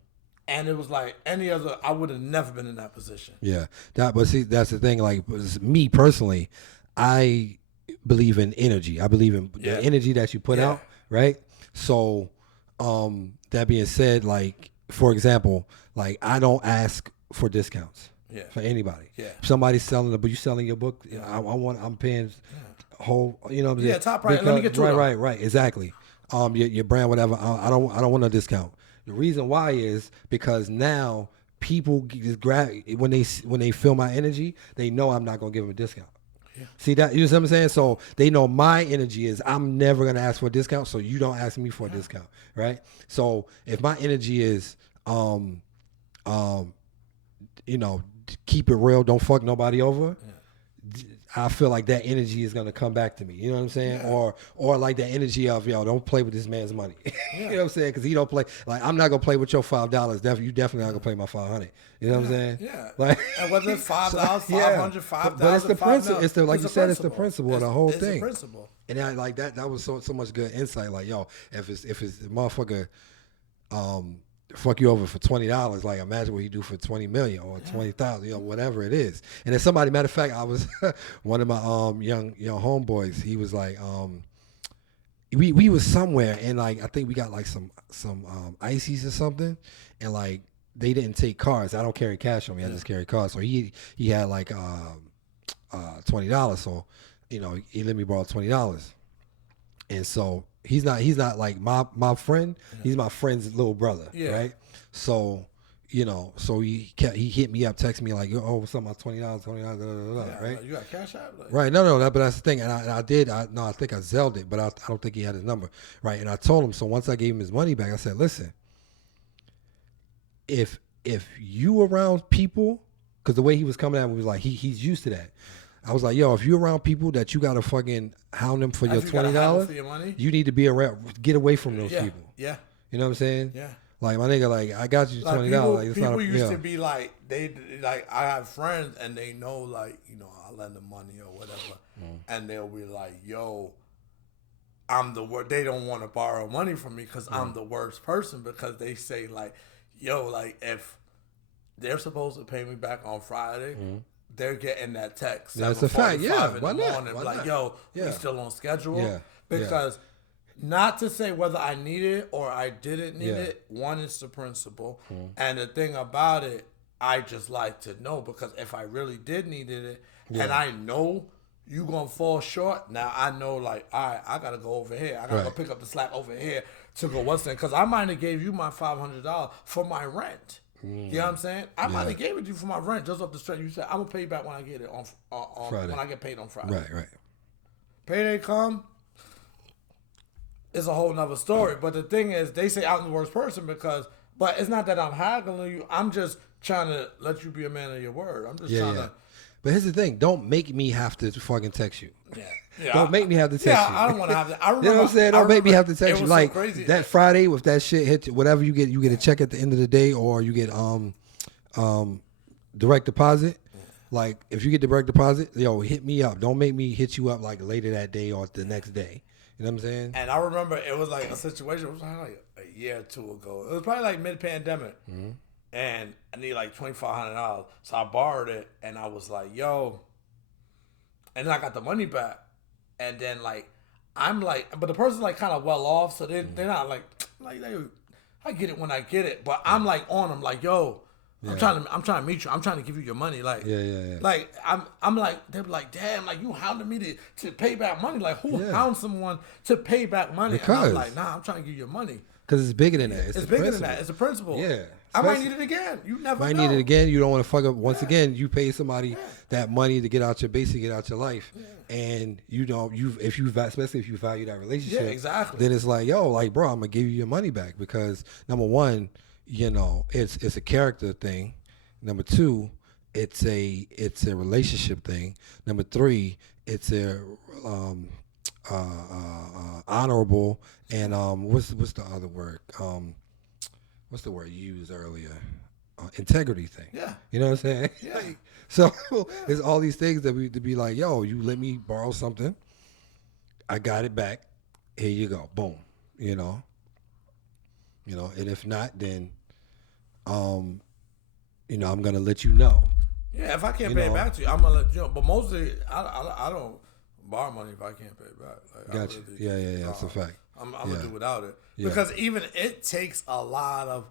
And it was like any other, I would have never been in that position. Yeah. But see, that's the thing. Like, me personally, I believe in energy. I believe in the energy that you put out, right? So, that being said, like, for example, like, I don't ask for discounts for anybody. Yeah. If somebody's selling but you selling your book, I'm paying whole, you know what I'm saying? Yeah, top right. Let me get to it. Right, exactly. Your brand, whatever. I don't want no discount. The reason why is because now people just grab when they feel my energy, they know I'm not gonna give them a discount. Yeah. See that? You know what I'm saying? So they know my energy is I'm never gonna ask for a discount, so you don't ask me for a discount, right? So if my energy is keep it real, don't fuck nobody over. Yeah. I feel like that energy is gonna come back to me. You know what I'm saying? Yeah. Or like the energy of, yo, don't play with this man's money. You know what I'm saying? Because he don't play. Like, I'm not gonna play with your $5. You definitely not gonna play my $500. You know what I'm saying? Yeah. Like, and whether it's $5, $500, $5,000, but it's the principle. It's the, like you said, it's the principle of the whole thing. It's the principle. And I like that. That was so much good insight. Like, yo, if it's a motherfucker, fuck you over for $20, like, imagine what you do for 20 million or 20,000, whatever it is. And then somebody, matter of fact, I was one of my young homeboys, he was like, we was somewhere, and like I think we got like some ices or something, and like they didn't take cards. I don't carry cash on me, I just carry cards. So he had like $20, so he let me borrow $20. And so he's not like my friend. He's my friend's little brother, right? So, you know, so he hit me up, text me like, oh, what's up, my $20, right? You got Cash App? Right. No, but that's the thing. And I think I Zelled it, but I don't think he had his number. Right. And I told him, so once I gave him his money back, I said, listen, if you around people, because the way he was coming at me was like, he's used to that. I was like, yo, if you're around people that you got to fucking hound them for your $20, you need to be around, get away from those people. Yeah. You know what I'm saying? Yeah. Like, my nigga, like, I got you $20. People used to be like, I have friends and they know, like, you know, I lend them money or whatever. And they'll be like, yo, I'm the worst. They don't want to borrow money from me because I'm the worst person, because they say, like, yo, like, if they're supposed to pay me back on Friday, they're getting that text. That's a fact. Yeah. Why not? Like, yo, we still on schedule. Yeah. Because not to say whether I needed it or I didn't need it. One is the principle. And the thing about it, I just like to know, because if I really did needed it and I know you going to fall short, now I know, like, all right, I got to go over here. I got to go pick up the slack over here to go what's in. Because I might have gave you my $500 for my rent. You know what I'm saying? I might have gave it to you for my rent just off the strength. You said, I'm going to pay you back when I get it on Friday. When I get paid on Friday. Right. Payday come, it's a whole nother story. But the thing is, they say I'm the worst person but it's not that I'm haggling you. I'm just trying to let you be a man of your word. I'm just trying to. But here's the thing. Don't make me have to fucking text you. Yeah. Don't make me have to text you. I don't want to have that. I remember, you know what I'm saying? Don't make me have to text you. Like, so crazy. That Friday, with that shit hit you, whatever you get a check at the end of the day, or you get direct deposit. Like, if you get direct deposit, yo, hit me up. Don't make me hit you up like later that day or the next day. You know what I'm saying? And I remember it was like a situation. It was like a year or two ago. It was probably like mid-pandemic. And I need like $2,500. So I borrowed it, and I was like, yo. And then I got the money back. And then, like, I'm like, but the person's like kind of well off. So they're not like I get it when I get it. But I'm like on them, like, yo, I'm trying to meet you. I'm trying to give you your money. Like, like, I'm like, they're like, damn, like, you hounded me to pay back money. Like, who hounds someone to pay back money? Because. And I'm like, nah, I'm trying to give you your money. Because it's bigger than that. It's bigger than that. It's a principle. Yeah. I might need it again. You never might know. need it again. You don't want to fuck up. Once again, you pay somebody that money to get out your basic, get out your life. And you know, especially if you value that relationship. Yeah, exactly. Then it's like, yo, like, bro, I'm going to give you your money back, because number one, you know, it's a character thing. Number two, it's a relationship thing. Number three, it's a honorable and what's the other word? What's the word you used earlier? Integrity thing. Yeah. You know what I'm saying? Yeah. Like, so there's all these things that we to be like, yo, you let me borrow something, I got it back. Here you go. Boom. You know. And if not, then you know, I'm gonna let you know. Yeah, if I can't pay it back to you, I'm gonna let you know. But mostly, I don't borrow money if I can't pay it back. Like, gotcha. Yeah. That's a fact. I'm gonna do without it, because even it takes a lot of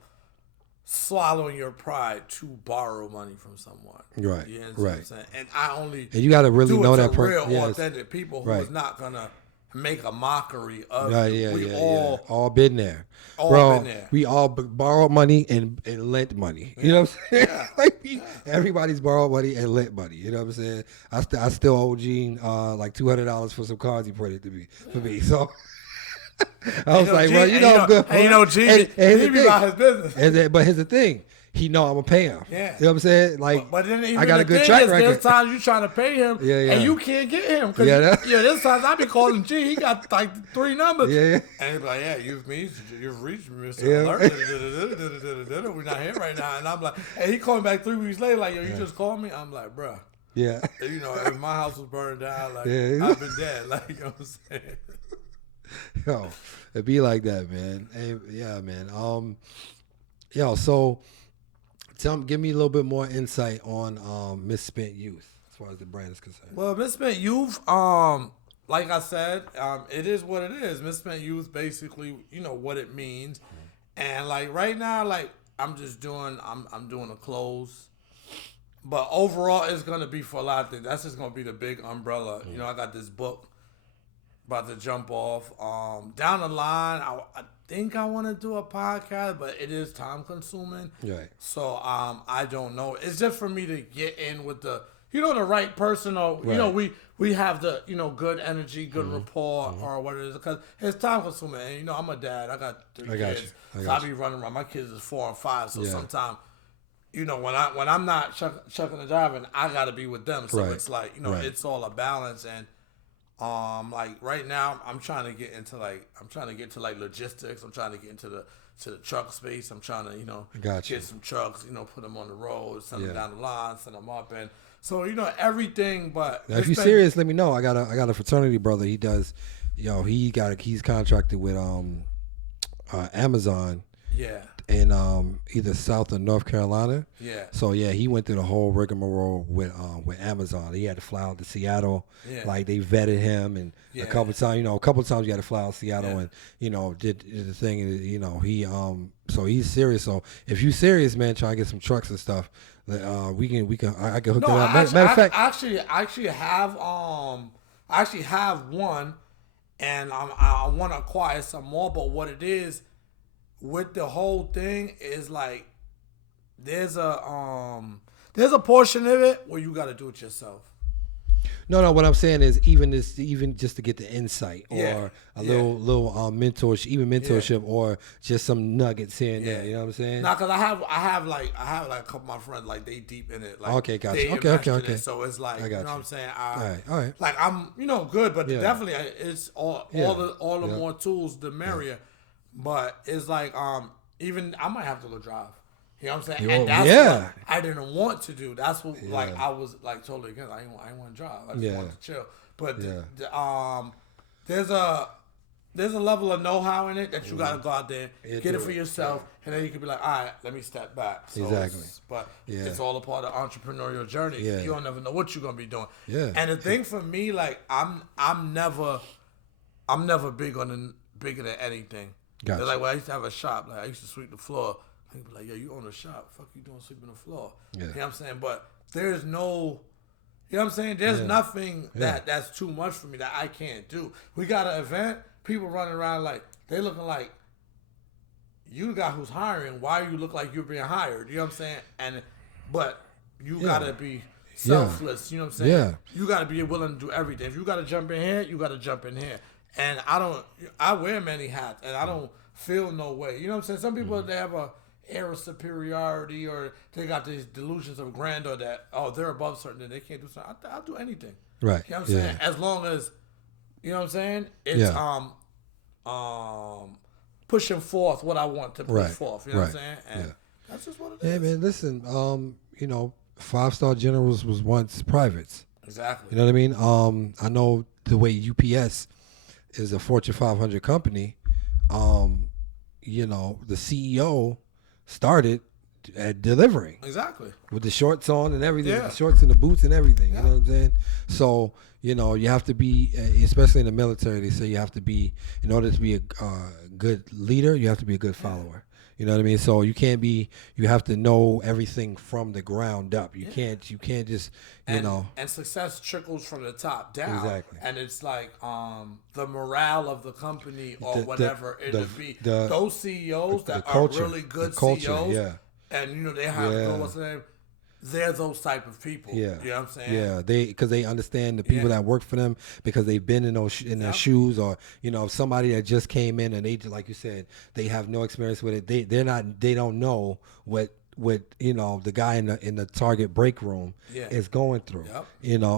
swallowing your pride to borrow money from someone. Right. You know what I'm saying? And you got to really know that person. Real authentic people who is not gonna make a mockery of you. We all been there. Been there. We all borrowed money and lent money. You know what I'm saying? Yeah. Like everybody's borrowed money and lent money. You know what I'm saying? I still owe Gene like $200 for some cards he put it to me for me. So I was like, well, I'm good. And you know, Gene, he be about his business. But here's the thing. He know I'm gonna pay him. Yeah. You know what I'm saying? Like, but then even I got a good track record. There's times you trying to pay him, and you can't get him. There's times I be calling G. He got like 3 numbers. Yeah. And he's like, you've reached Mr. Alert. We're not here right now. And I'm like, and he calling back 3 weeks later, like, yo, you just called me. I'm like, bruh. Yeah. You know, if my house was burned down, like, I've been dead. Like, you know what I'm saying? Yo, it be like that, man. Hey, yeah, man. So give me a little bit more insight on Misspent Youth as far as the brand is concerned. Well, Misspent Youth, like I said, it is what it is. Misspent Youth, basically, you know what it means. And like right now, like I'm doing a close. But overall, it's gonna be for a lot of things. That's just gonna be the big umbrella. You know, I got this book about to jump off. Down the line, think I want to do a podcast, but it is time consuming. Right. So I don't know. It's just for me to get in with the the right person, or we have the good energy, good rapport, or what it is, because it's time consuming. And I'm a dad. I got 3 kids. So I be running around. My kids is 4 and 5. So sometimes, when I'm not chucking and driving, I gotta be with them. So it's like it's all a balance. And like right now, I'm trying to get into logistics. I'm trying to get into the truck space. I'm trying to get some trucks. Put them on the road, send them down the line, send them up, and so everything. But now, if you're serious, let me know. I got a fraternity brother. He does, he's contracted with Amazon. Yeah. In either South or North Carolina. Yeah. So he went through the whole rigmarole with Amazon. He had to fly out to Seattle. Yeah. Like they vetted him, and a couple times, you had to fly out to Seattle, and did the thing. And he so he's serious. So if you serious, man, trying to get some trucks and stuff, we can I can hook that up. Matter of fact, I actually have one, and I want to acquire some more. But what it is with the whole thing is like there's a portion of it where you got to do it yourself. No. What I'm saying is even just to get the insight or a little mentorship, or just some nuggets here and there. You know what I'm saying? Nah, cause I have like a couple of my friends, like they deep in it. Like, okay, gotcha. Okay. So it's like you know what I'm saying. All right. Like I'm good, but definitely it's all the more tools the merrier. But it's like even I might have to go drive. You know what I'm saying? And that's what I didn't want to do. That's what I was like totally against. I didn't want to drive. I just wanted to chill. But there's a level of know-how in it that you got to go out there, get it for yourself, and then you can be like, all right, let me step back. So exactly. But it's all a part of the entrepreneurial journey. Yeah. You don't never know what you're gonna be doing. Yeah. And the thing for me, like I'm never bigger than anything. Gotcha. Like when I used to have a shop, like I used to sweep the floor. I'd be like, yo, you own a shop. Fuck you doing sweeping the floor. Yeah. You know what I'm saying? But there's no, you know what I'm saying? There's nothing that's too much for me that I can't do. We got an event, people running around like, they looking like, you the guy who's hiring, why you look like you're being hired? You know what I'm saying? But you got to be selfless. You know what I'm saying? Yeah. You got to be willing to do everything. If you got to jump in here, you got to jump in here. And I wear many hats, and I don't feel no way. You know what I'm saying? Some people, they have a air of superiority, or they got these delusions of grandeur that, they're above certain and they can't do something. I'll do anything. Right. You know what I'm saying? As long as, you know what I'm saying? It's pushing forth what I want to push forth. You know what I'm saying? And that's just what it is. Yeah, man, listen, 5-star generals was once privates. Exactly. You know what I mean? I know the way UPS is a Fortune 500 company. The CEO started at delivering. Exactly. With the shorts on and everything, Yeah. the shorts and the boots and everything. You know what I'm saying? So, you have to be, especially in the military, they say you have to be, in order to be a good leader, you have to be a good follower. You know what I mean? So you have to know everything from the ground up. You can't just, And success trickles from the top down. Exactly. And it's like the morale of the company or whatever it'll be. Those CEOs that culture, are really good culture, CEOs. And, they have, what's the name? They're those type of people. Yeah. You know what I'm saying? Yeah, because they understand the people that work for them, because they've been in their shoes, or somebody that just came in and they, like you said, they have no experience with it. They don't know what the guy in the Target break room is going through. Yep.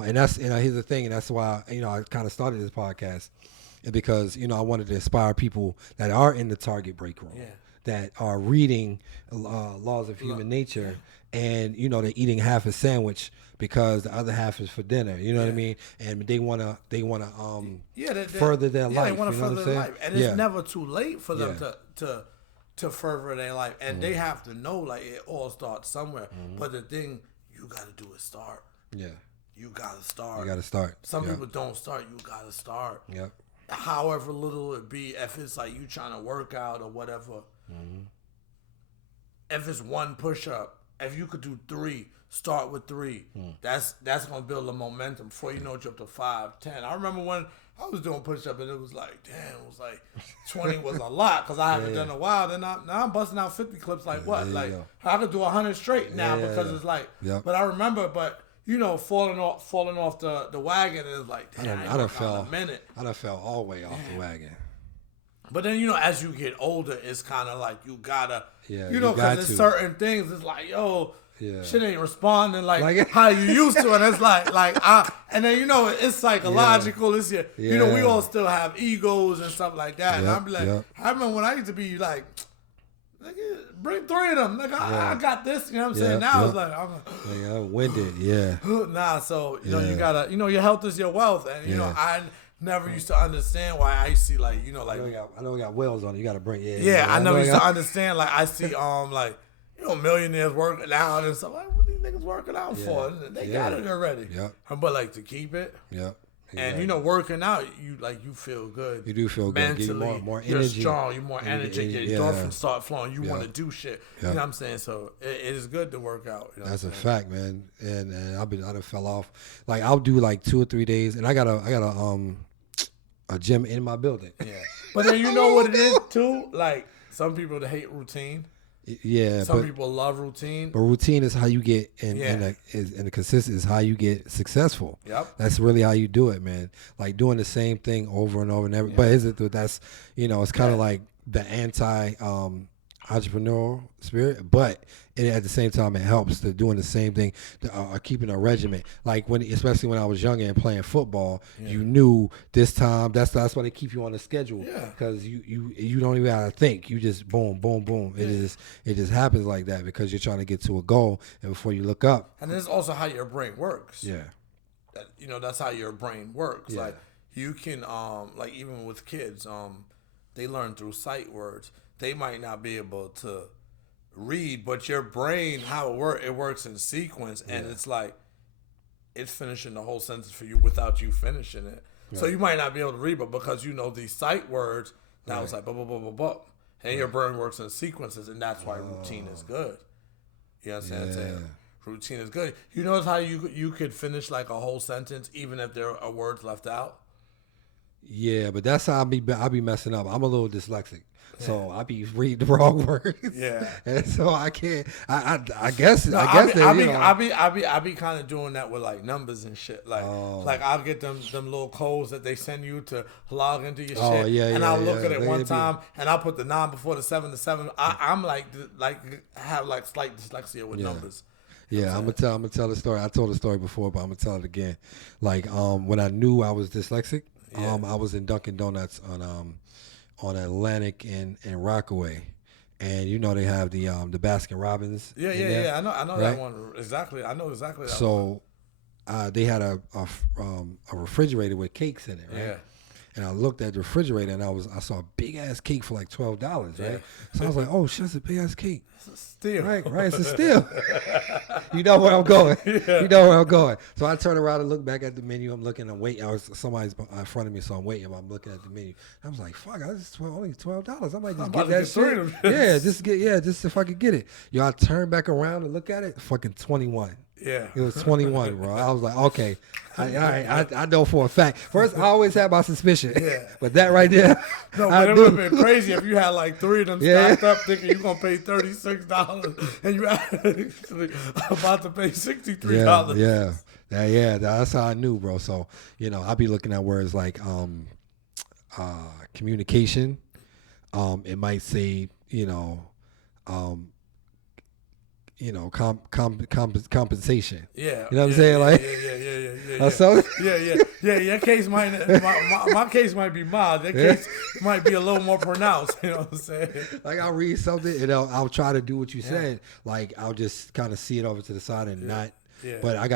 And that's here's the thing, and that's why I kind of started this podcast, because I wanted to inspire people that are in the Target break room, that are reading Laws of Human Nature. And they're eating half a sandwich because the other half is for dinner. You know what I mean? And they wanna further their life. They want to further their life, and it's never too late for them to further their life. And they have to know, like, it all starts somewhere. But the thing you gotta do is start. Yeah, you gotta start. Some people don't start. You gotta start. Yeah. However little it be, if it's like you trying to work out or whatever. If it's one push up. If you could do 3, start with 3. That's gonna build a momentum. Before you know it, you're up to 5, 10. I remember when I was doing push-up and it was like, damn, it was like 20 was a lot because I haven't done it in a while. Then now I'm busting out 50 clips like what? Like I could do 100 straight now because it's like, but I remember, falling off the wagon is like, damn, I done fell all the way off the wagon. But then, as you get older, it's kind of like you gotta, because there's certain things, it's like, yo, shit ain't responding like how you used to. And it's and then, it's psychological. It's we all still have egos and stuff like that. And I'm like, I remember when I used to be like, bring 3 of them. Like, I got this. You know what I'm saying? Now it's like, I'm winded. So, you gotta, your health is your wealth. And, I never used to understand why I see I know we got whales on it. You got to bring I never used to understand I see millionaires working out and stuff. Like, what are these niggas working out for? They got it already. But to keep it. Exactly. And working out, you feel good. You do feel mentally, good. Mentally, more energy. You're strong. You're more energetic. Your endorphins start flowing. You want to do shit. You know what I'm saying? So it is good to work out. That's a fact, man. And I done fell off. Like I'll do 2 or 3 days, and I got a gym in my building. But then you know what it is too. Like some people that hate routine. Some people love routine. But routine is how you get, and the consistent is how you get successful. That's really how you do it, man. Like doing the same thing over and over and over. But that's it's kind of like the anti entrepreneurial spirit, but at the same time it helps to doing the same thing, keeping a regiment. Like especially when I was younger and playing football, you knew this time. That's why they keep you on the schedule, because you don't even gotta think. You just boom, boom, boom. It just happens like that because you're trying to get to a goal, and before you look up. And this is also how your brain works. That's how your brain works. Like you can even with kids, they learn through sight words. They might not be able to read, but your brain, how it works in sequence, and it's like it's finishing the whole sentence for you without you finishing it. So you might not be able to read, but because you know these sight words, now it's like blah, blah, blah, blah, blah. And your brain works in sequences, and that's why routine is good. You know what I'm saying? Routine is good. You notice how you could finish a whole sentence even if there are words left out? Yeah, but that's how I be messing up. I'm a little dyslexic. So I be reading the wrong words. And so I can't. I guess. I be kind of doing that with numbers and shit. I'll get them little codes that they send you to log into your shit. And I'll look at it one time and I'll put the 9 before the 7 to 7. I'm have slight dyslexia with numbers. Yeah, I'm gonna tell the story. I told the story before, but I'm gonna tell it again. When I knew I was dyslexic, I was in Dunkin' Donuts on Atlantic and Rockaway, and they have the Baskin Robbins. I know right? That one exactly. I know exactly that one. So they had a refrigerator with cakes in it, right? And I looked at the refrigerator and I saw a big ass cake for $12, right? So I was like, oh shit, that's a big ass cake. It's a steal. Right, it's a steal. You know where I'm going. So I turn around and look back at the menu. I'm looking and waiting. Somebody's in front of me, so I'm waiting. I'm looking at the menu. I was like, fuck, this is only $12. I might just get that shit. Just if I could get it. I turn back around and look at it, fucking 21. It was 21, bro. I was like, okay, I know for a fact. First, I always had my suspicion, but that right there, but it would have been crazy if you had 3 of them stacked up, thinking you're gonna pay $36, and you actually about to pay $63. Yeah, that's how I knew, bro. So I be looking at words like communication. It might say compensation. You know what I'm saying? Your case my case might be mild. Your case might be a little more pronounced. You know what I'm saying? I'll read something and I'll try to do what you said. I'll just kind of see it over to the side and not. But I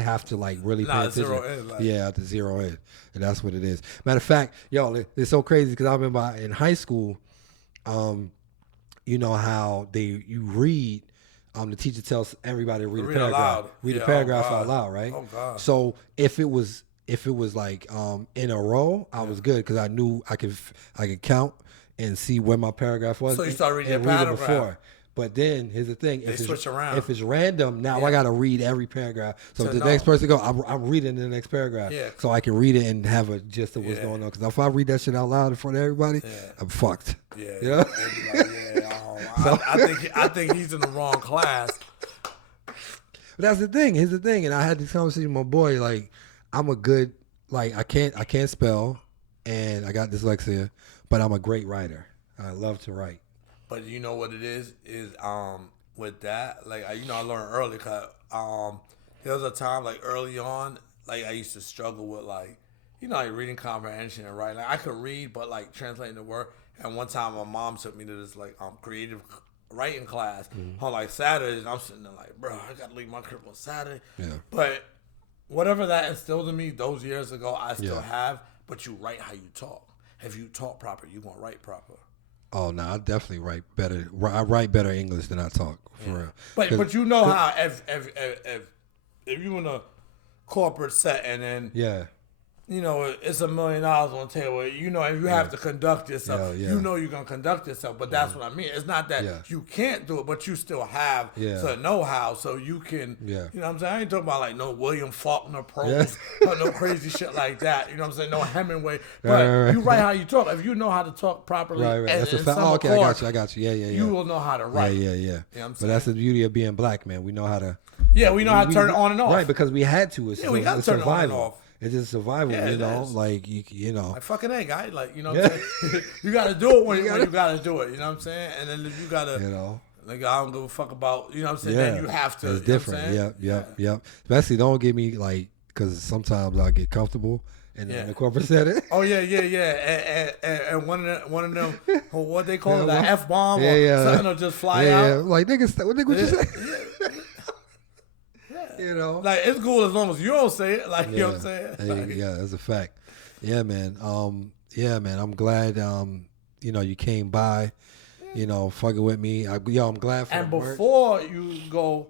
have to really pay attention. Zero in, I have to zero in, and that's what it is. Matter of fact, it's so crazy because I remember in high school, how you read. The teacher tells everybody to read a paragraph. Read a paragraph out loud, right? Oh God. So if it was in a row, I was good because I knew I could count and see where my paragraph was. So you start reading a paragraph. Before. But then here's the thing: They switch around. If it's random, now I got to read every paragraph. So if the know. next person go, I'm reading the next paragraph, so I can read it and have a gist of what's going on. Because if I read that shit out loud in front of everybody, I'm fucked. Yeah, you know? I think he's in the wrong class. But that's the thing. Here's the thing, and I had this conversation with my boy. Like, I'm a good, like, I can't spell, and I got dyslexia, but I'm a great writer. I love to write. But you know what it is with that, like, I learned early, cause there was a time, like, early on, like, I used to struggle with, like, like reading comprehension and writing. Like, I could read, but, like, translating the word. And one time my mom took me to this, like, creative writing class on, like, Saturdays, and I'm sitting there like, bro, I gotta leave my crib on Saturday. Yeah. But whatever that instilled in me those years ago, I still have. But you write how you talk. If you talk proper, you gonna write proper. Oh no, I definitely write better. I write better English than I talk, for real. But you know how if you in a corporate setting and it's $1 million on the table. If you have to conduct yourself, you know you're gonna conduct yourself. But that's what I mean. It's not that you can't do it, but you still have to know how, so you can. You know what I'm saying? I ain't talking about like no William Faulkner prose, no crazy shit like that. You know what I'm saying? No Hemingway. But you write how you talk. If you know how to talk properly, that's a fact. Okay, I got you. Yeah. You will know how to write. Yeah. You know what I'm saying? But that's the beauty of being black, man. We know how to. Yeah, we know how to turn it on and off. Right, because we had to. We got to turn it on and off. It's just survival, like you know. Like fucking A, guy. Like, you know what I'm saying? You got to do it when you got to do it. You know what I'm saying? And then you got to, like, I don't give a fuck about, you know what I'm saying? Then you have to. It's different. Yep. Especially don't get me, like, because sometimes I get comfortable in the corporate setting. Oh, yeah. And one of them, what they call it, an F-bomb or something will just fly out. Yeah, like, niggas, what you say? You know, like, it's cool as long as you don't say it. Like, you know what I'm saying? Like, that's a fact. Yeah, man. I'm glad. You came by. Fucking with me. I'm glad for. And before you go,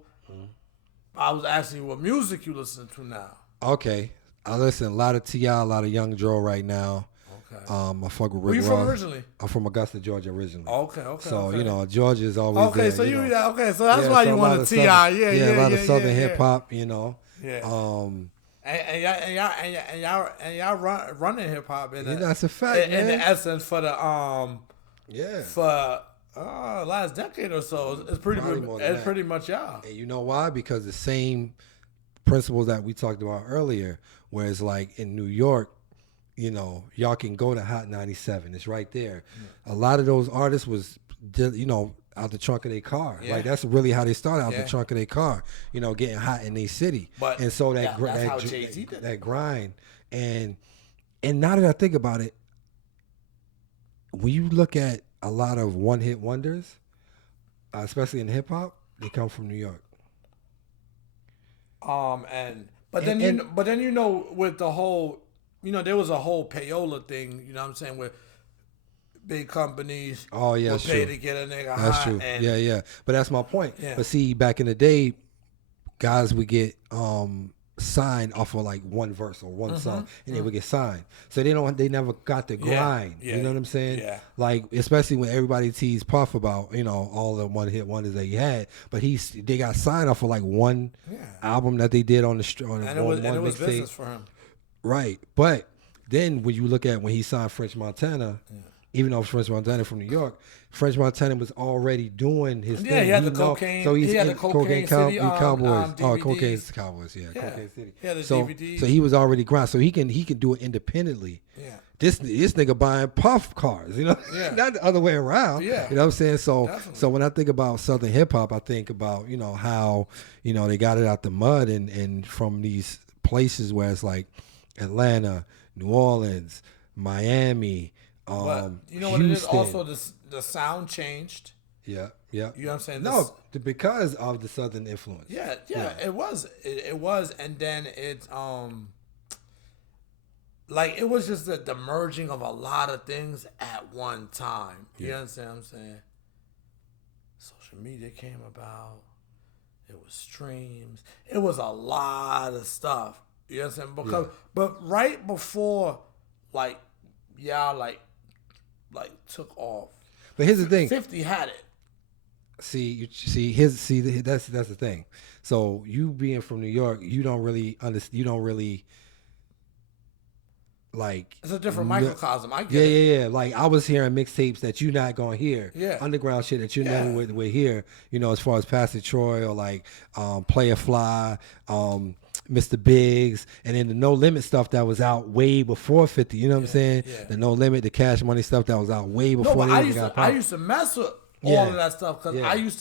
I was asking you what music you listen to now. Okay, I listen a lot of T.I., a lot of Young Joe right now. Okay. I fuck with Rick Ross. Where you from originally? I'm from Augusta, Georgia originally. Okay. So Georgia is always okay. There, So that's why you want to T.I. Yeah, a lot of Southern hip hop. Yeah. And y'all running hip hop that's a fact, in the essence for the for last decade or so. It's pretty much y'all. And you know why? Because the same principles that we talked about earlier, where it's like in New York, y'all can go to Hot 97. It's right there. A lot of those artists was, out the trunk of their car. Yeah. Like, that's really how they started, out the trunk of their car, getting hot in their city. And so that grind. And now that I think about it, when you look at a lot of one-hit wonders, especially in hip-hop, they come from New York. But then with the whole, there was a whole payola thing, you know what I'm saying, where big companies will pay to get a nigga hot. That's true. Yeah. But that's my point. Yeah. But see, back in the day, guys would get signed off of like one verse or one song, and they would get signed. So they never got the grind. You know what I'm saying? Yeah. Like, especially when everybody teased Puff about, all the one hit wonders that he had, but they got signed off of like one album that they did on one business for him. Right. But then when you look at when he signed French Montana, even though French Montana from New York, French Montana was already doing his thing. Yeah, he had the cocaine. So he had the Cocaine City Cowboys. DVDs. Cowboys. Yeah, Cocaine City. He had the DVDs. So he was already grind. So he can do it independently. Yeah. This nigga buying Puff cars, not the other way around. Yeah. You know what I'm saying? So definitely. So when I think about Southern hip hop, I think about how they got it out the mud and from these places where it's like Atlanta, New Orleans, Miami. But you know what it is? Also, the sound changed. Yeah. You know what I'm saying? Because of the Southern influence. Yeah. It was, and then it's like it was just the merging of a lot of things at one time. You understand what I'm saying? Social media came about. It was streams. It was a lot of stuff. You understand? But right before, like, y'all like took off. But here's the thing. 50 had it. That's the thing. So you being from New York, you don't really understand. You don't really like. It's a different microcosm. I get it. Yeah. Like I was hearing mixtapes that you're not gonna hear. Yeah. Underground shit that you never would hear. You know, as far as Pastor Troy or like Player Fly, Mr. Biggs, and then the No Limit stuff that was out way before 50. You know what I'm saying? Yeah. The No Limit, the Cash Money stuff that was out way before. No, but I used to mess with all of that stuff because I used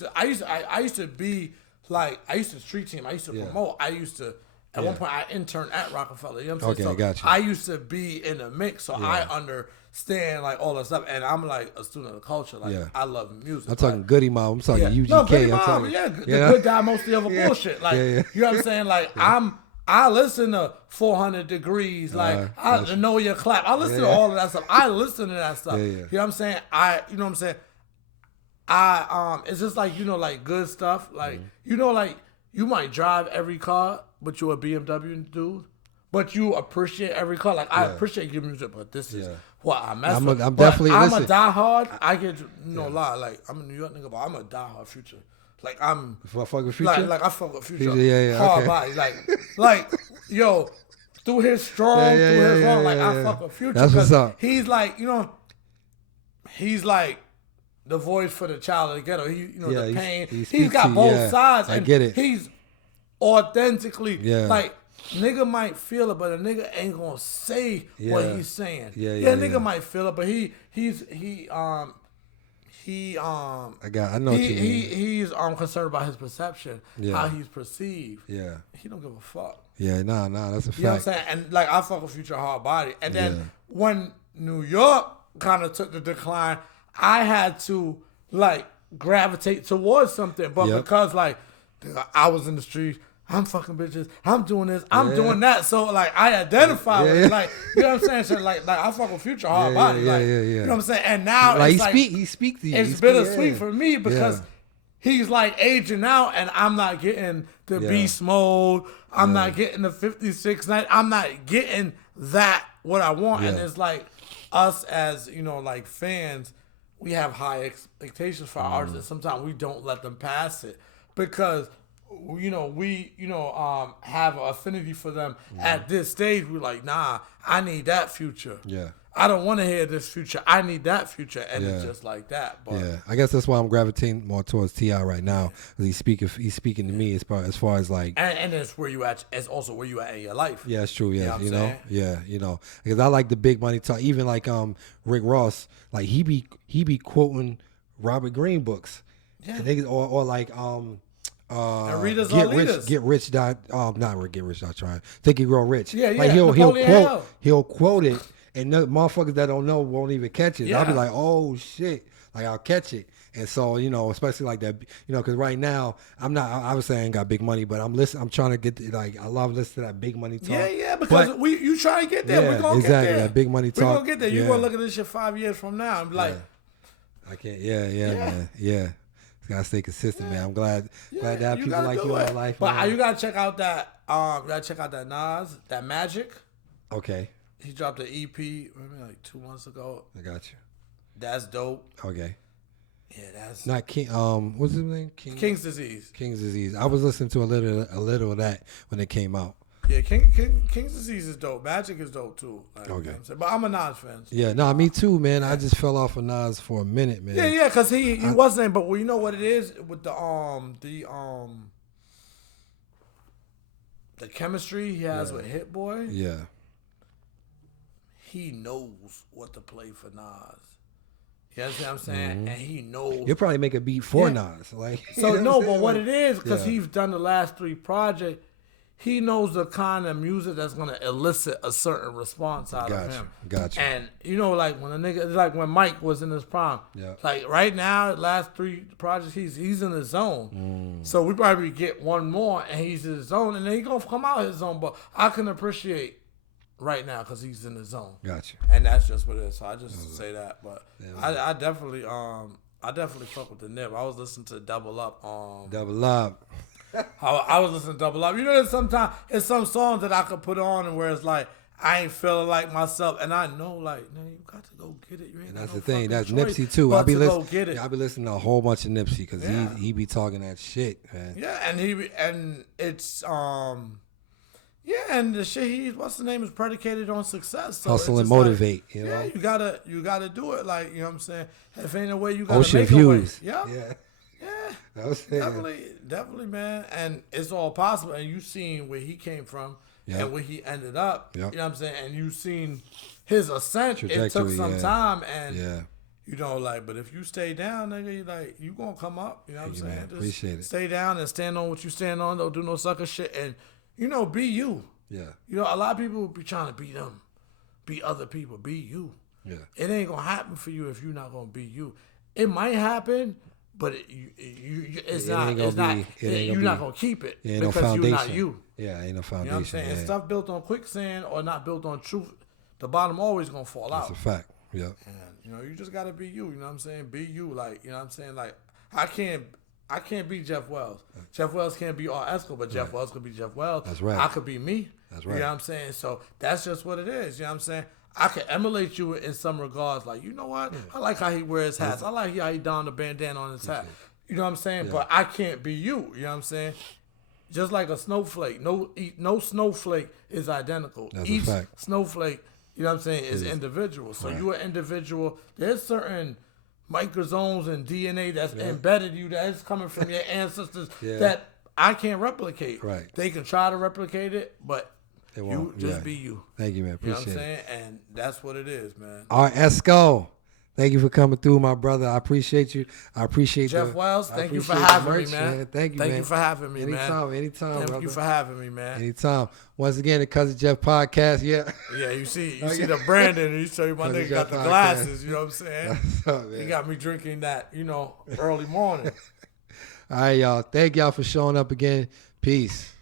to be like, I used to street team. I used to promote. I used to. At one point, I interned at Rockefeller. You know what I'm saying? Okay, gotcha. I used to be in the mix, so I understand like all that stuff. And I'm like a student of the culture. Like I love music. I'm talking Goody Mob. I'm talking UGK. No, Goody I'm Mob. talking, The good guy, mostly of a bullshit. Like you know what I'm saying? Like I listen to 400 Degrees. Like I know your clap. I listen to all of that stuff. I listen to that stuff. You know what I'm saying? You know what I'm saying? It's just like, you know, like good stuff. Like you know, like you might drive every car, but you're a BMW dude. But you appreciate every car. Like I appreciate your music, but this is what I mess with. I'm definitely. I'm a diehard. I get no lie. Like I'm a New York nigga, but I'm a diehard Future. Like I'm. Fuck with Future. Like I fuck with Future. Hard body. Like yo, through his strong, through his wrong. Like I fuck with Future. That's what's up. He's like, you know, he's like the voice for the child of the ghetto. He, you know, the pain. He's got both sides. And I get it. He's authentically like. Nigga might feel it, but a nigga ain't gonna say what he's saying. Nigga might feel it, but I know what you mean. He's concerned about his perception, how he's perceived. Yeah. He don't give a fuck. Yeah, nah, that's a fact. You know what I'm saying? And like I fuck with Future hard body. And then when New York kind of took the decline, I had to like gravitate towards something. But because like I was in the streets, I'm fucking bitches. I'm doing this. I'm doing that. So like I identify with it. Like you know what I'm saying? So like I fuck with Future hard body. Like you know what I'm saying? And now like it's he speaks to you. It's bittersweet for me because he's like aging out, and I'm not getting the beast mode. I'm not getting the 56 night. I'm not getting that what I want. And it's like us as you know like fans, we have high expectations for our artists, and sometimes we don't let them pass it because. You know, we have an affinity for them at this stage. We're like, nah, I need that Future. Yeah, I don't want to hear this Future. I need that Future, and it's just like that. But I guess that's why I'm gravitating more towards T.I. right now. He's speaking to me as far as like, and it's where you at. It's also where you at in your life. Yeah, it's true. Yeah, you know, because I like the big money talk. Even like Rick Ross, like he be quoting Robert Greene books. Yeah, or like and readers get are rich, leaders. Get rich. Not get rich. Not trying. Think you grow rich. Yeah. Like he'll quote it, and the motherfuckers that don't know won't even catch it. Yeah. I'll be like, oh shit, like I'll catch it. And so especially like that, because right now I was saying I ain't got big money, but I'm trying to get I love listening to that big money talk. Yeah, because you try to get there. We're gonna get there. That big money talk. We're gonna get there. You're gonna look at this shit 5 years from now and be like, I can't. Man. Yeah. Gotta stay consistent, man. I'm glad to have people like you in my life. But man. You gotta check out that. Nas, that Magic. Okay. He dropped an EP maybe like 2 months ago. I got you. That's dope. Okay. Yeah, that's not King. What's his name? King's Disease. King's Disease. I was listening to a little of that when it came out. Yeah, King's Disease is dope. Magic is dope too. Like, okay, but I'm a Nas fan. So. Yeah, me too, man. I just fell off of Nas for a minute, man. Yeah, because he wasn't. But you know what it is with the chemistry he has with Hit Boy. Yeah, he knows what to play for Nas. You understand what I'm saying? Mm-hmm. And he knows. He'll probably make a beat for Nas, like. So no, but what it is because he's done the last 3 projects. He knows the kind of music that's gonna elicit a certain response out of him. Gotcha. And like when a nigga, it's like when Mike was in his prime. Yeah. Like right now, last 3 projects, he's in his zone. So we probably get one more, and he's in his zone, and then he gonna come out of his zone. But I can appreciate right now because he's in his zone. Gotcha. And that's just what it is. So I just say that, but I definitely fuck with the nip. I was listening to Double Up. Double Up. I was listening to Double Up. You know, there's some songs that I could put on and where it's like I ain't feeling like myself, and I know, like, man, you got to go get it. You ain't And got that's no the thing. That's fucking Nipsey choice too. but to go get it. I be listening to a whole bunch of Nipsey because Yeah. he be talking that shit, man. Yeah, and it's yeah, and the shit what's the name is predicated on success. So Hustle it's and just like, motivate. You know, yeah, you gotta do it. Like, you know what I'm saying. If ain't a way, you gotta Ocean make views. a way. Yeah, Yeah. yeah. That was it. Definitely, man. And it's all possible. And you seen where he came from and where he ended up. Yep. You know what I'm saying? And you seen his ascent. It took Trajectory, some yeah. time. And Yeah. you know, like, but if you stay down, nigga, you gonna come up. You know what I'm saying? man. Just Appreciate it. stay down and stand on what you stand on. Don't do no sucker shit. And, be you. Yeah. You know, a lot of people be trying to be them. Be other people. Be you. Yeah. It ain't gonna happen for you if you're not gonna be you. It might happen, but it's not. You're not gonna keep it Ain't no because foundation. you're not you. Yeah, ain't no foundation. You know what I'm saying? Yeah. And stuff built on quicksand or not built on truth, the bottom always gonna fall That's out. a fact. Yeah. And you just gotta be you. You know what I'm saying? Be you. Like, you know what I'm saying? Like, I can't be Jeff Wells. Jeff Wells can't be Artesco, but Jeff Wells could be Jeff Wells. That's right. I could be me. That's right. You know what I'm saying? So that's just what it is. You know what I'm saying? I can emulate you in some regards. Like, you know what? I like how he wears hats. I like how he donned the bandana on his hat. You know what I'm saying? But I can't be you. You know what I'm saying? Just like a snowflake. No snowflake is identical. That's Each a fact. snowflake, you know what I'm saying, is individual. So you're an individual. There's certain microsomes and DNA that's embedded in you that's coming from your ancestors that I can't replicate. Right. They can try to replicate it, but They you won't. just Yeah. be you. Thank you, man. You know what Appreciate I'm it. saying? And that's what it is, man. Artesco. Thank you for coming through, my brother. I appreciate you. I appreciate Jeff the, Wells, I thank you for appreciate the having me, merch, man. Thank you, Thank man. you for having me, man. Anytime, Thank brother. you for having me, man. Anytime. Once again, the Cuzin Jeff Podcast. Yeah. Yeah, you see the branding, and you show you my Cuzin nigga got Jeff the Podcast. glasses. You know what I'm saying? What's up, man? He got me drinking that, early morning. All right, y'all. Thank y'all for showing up again. Peace.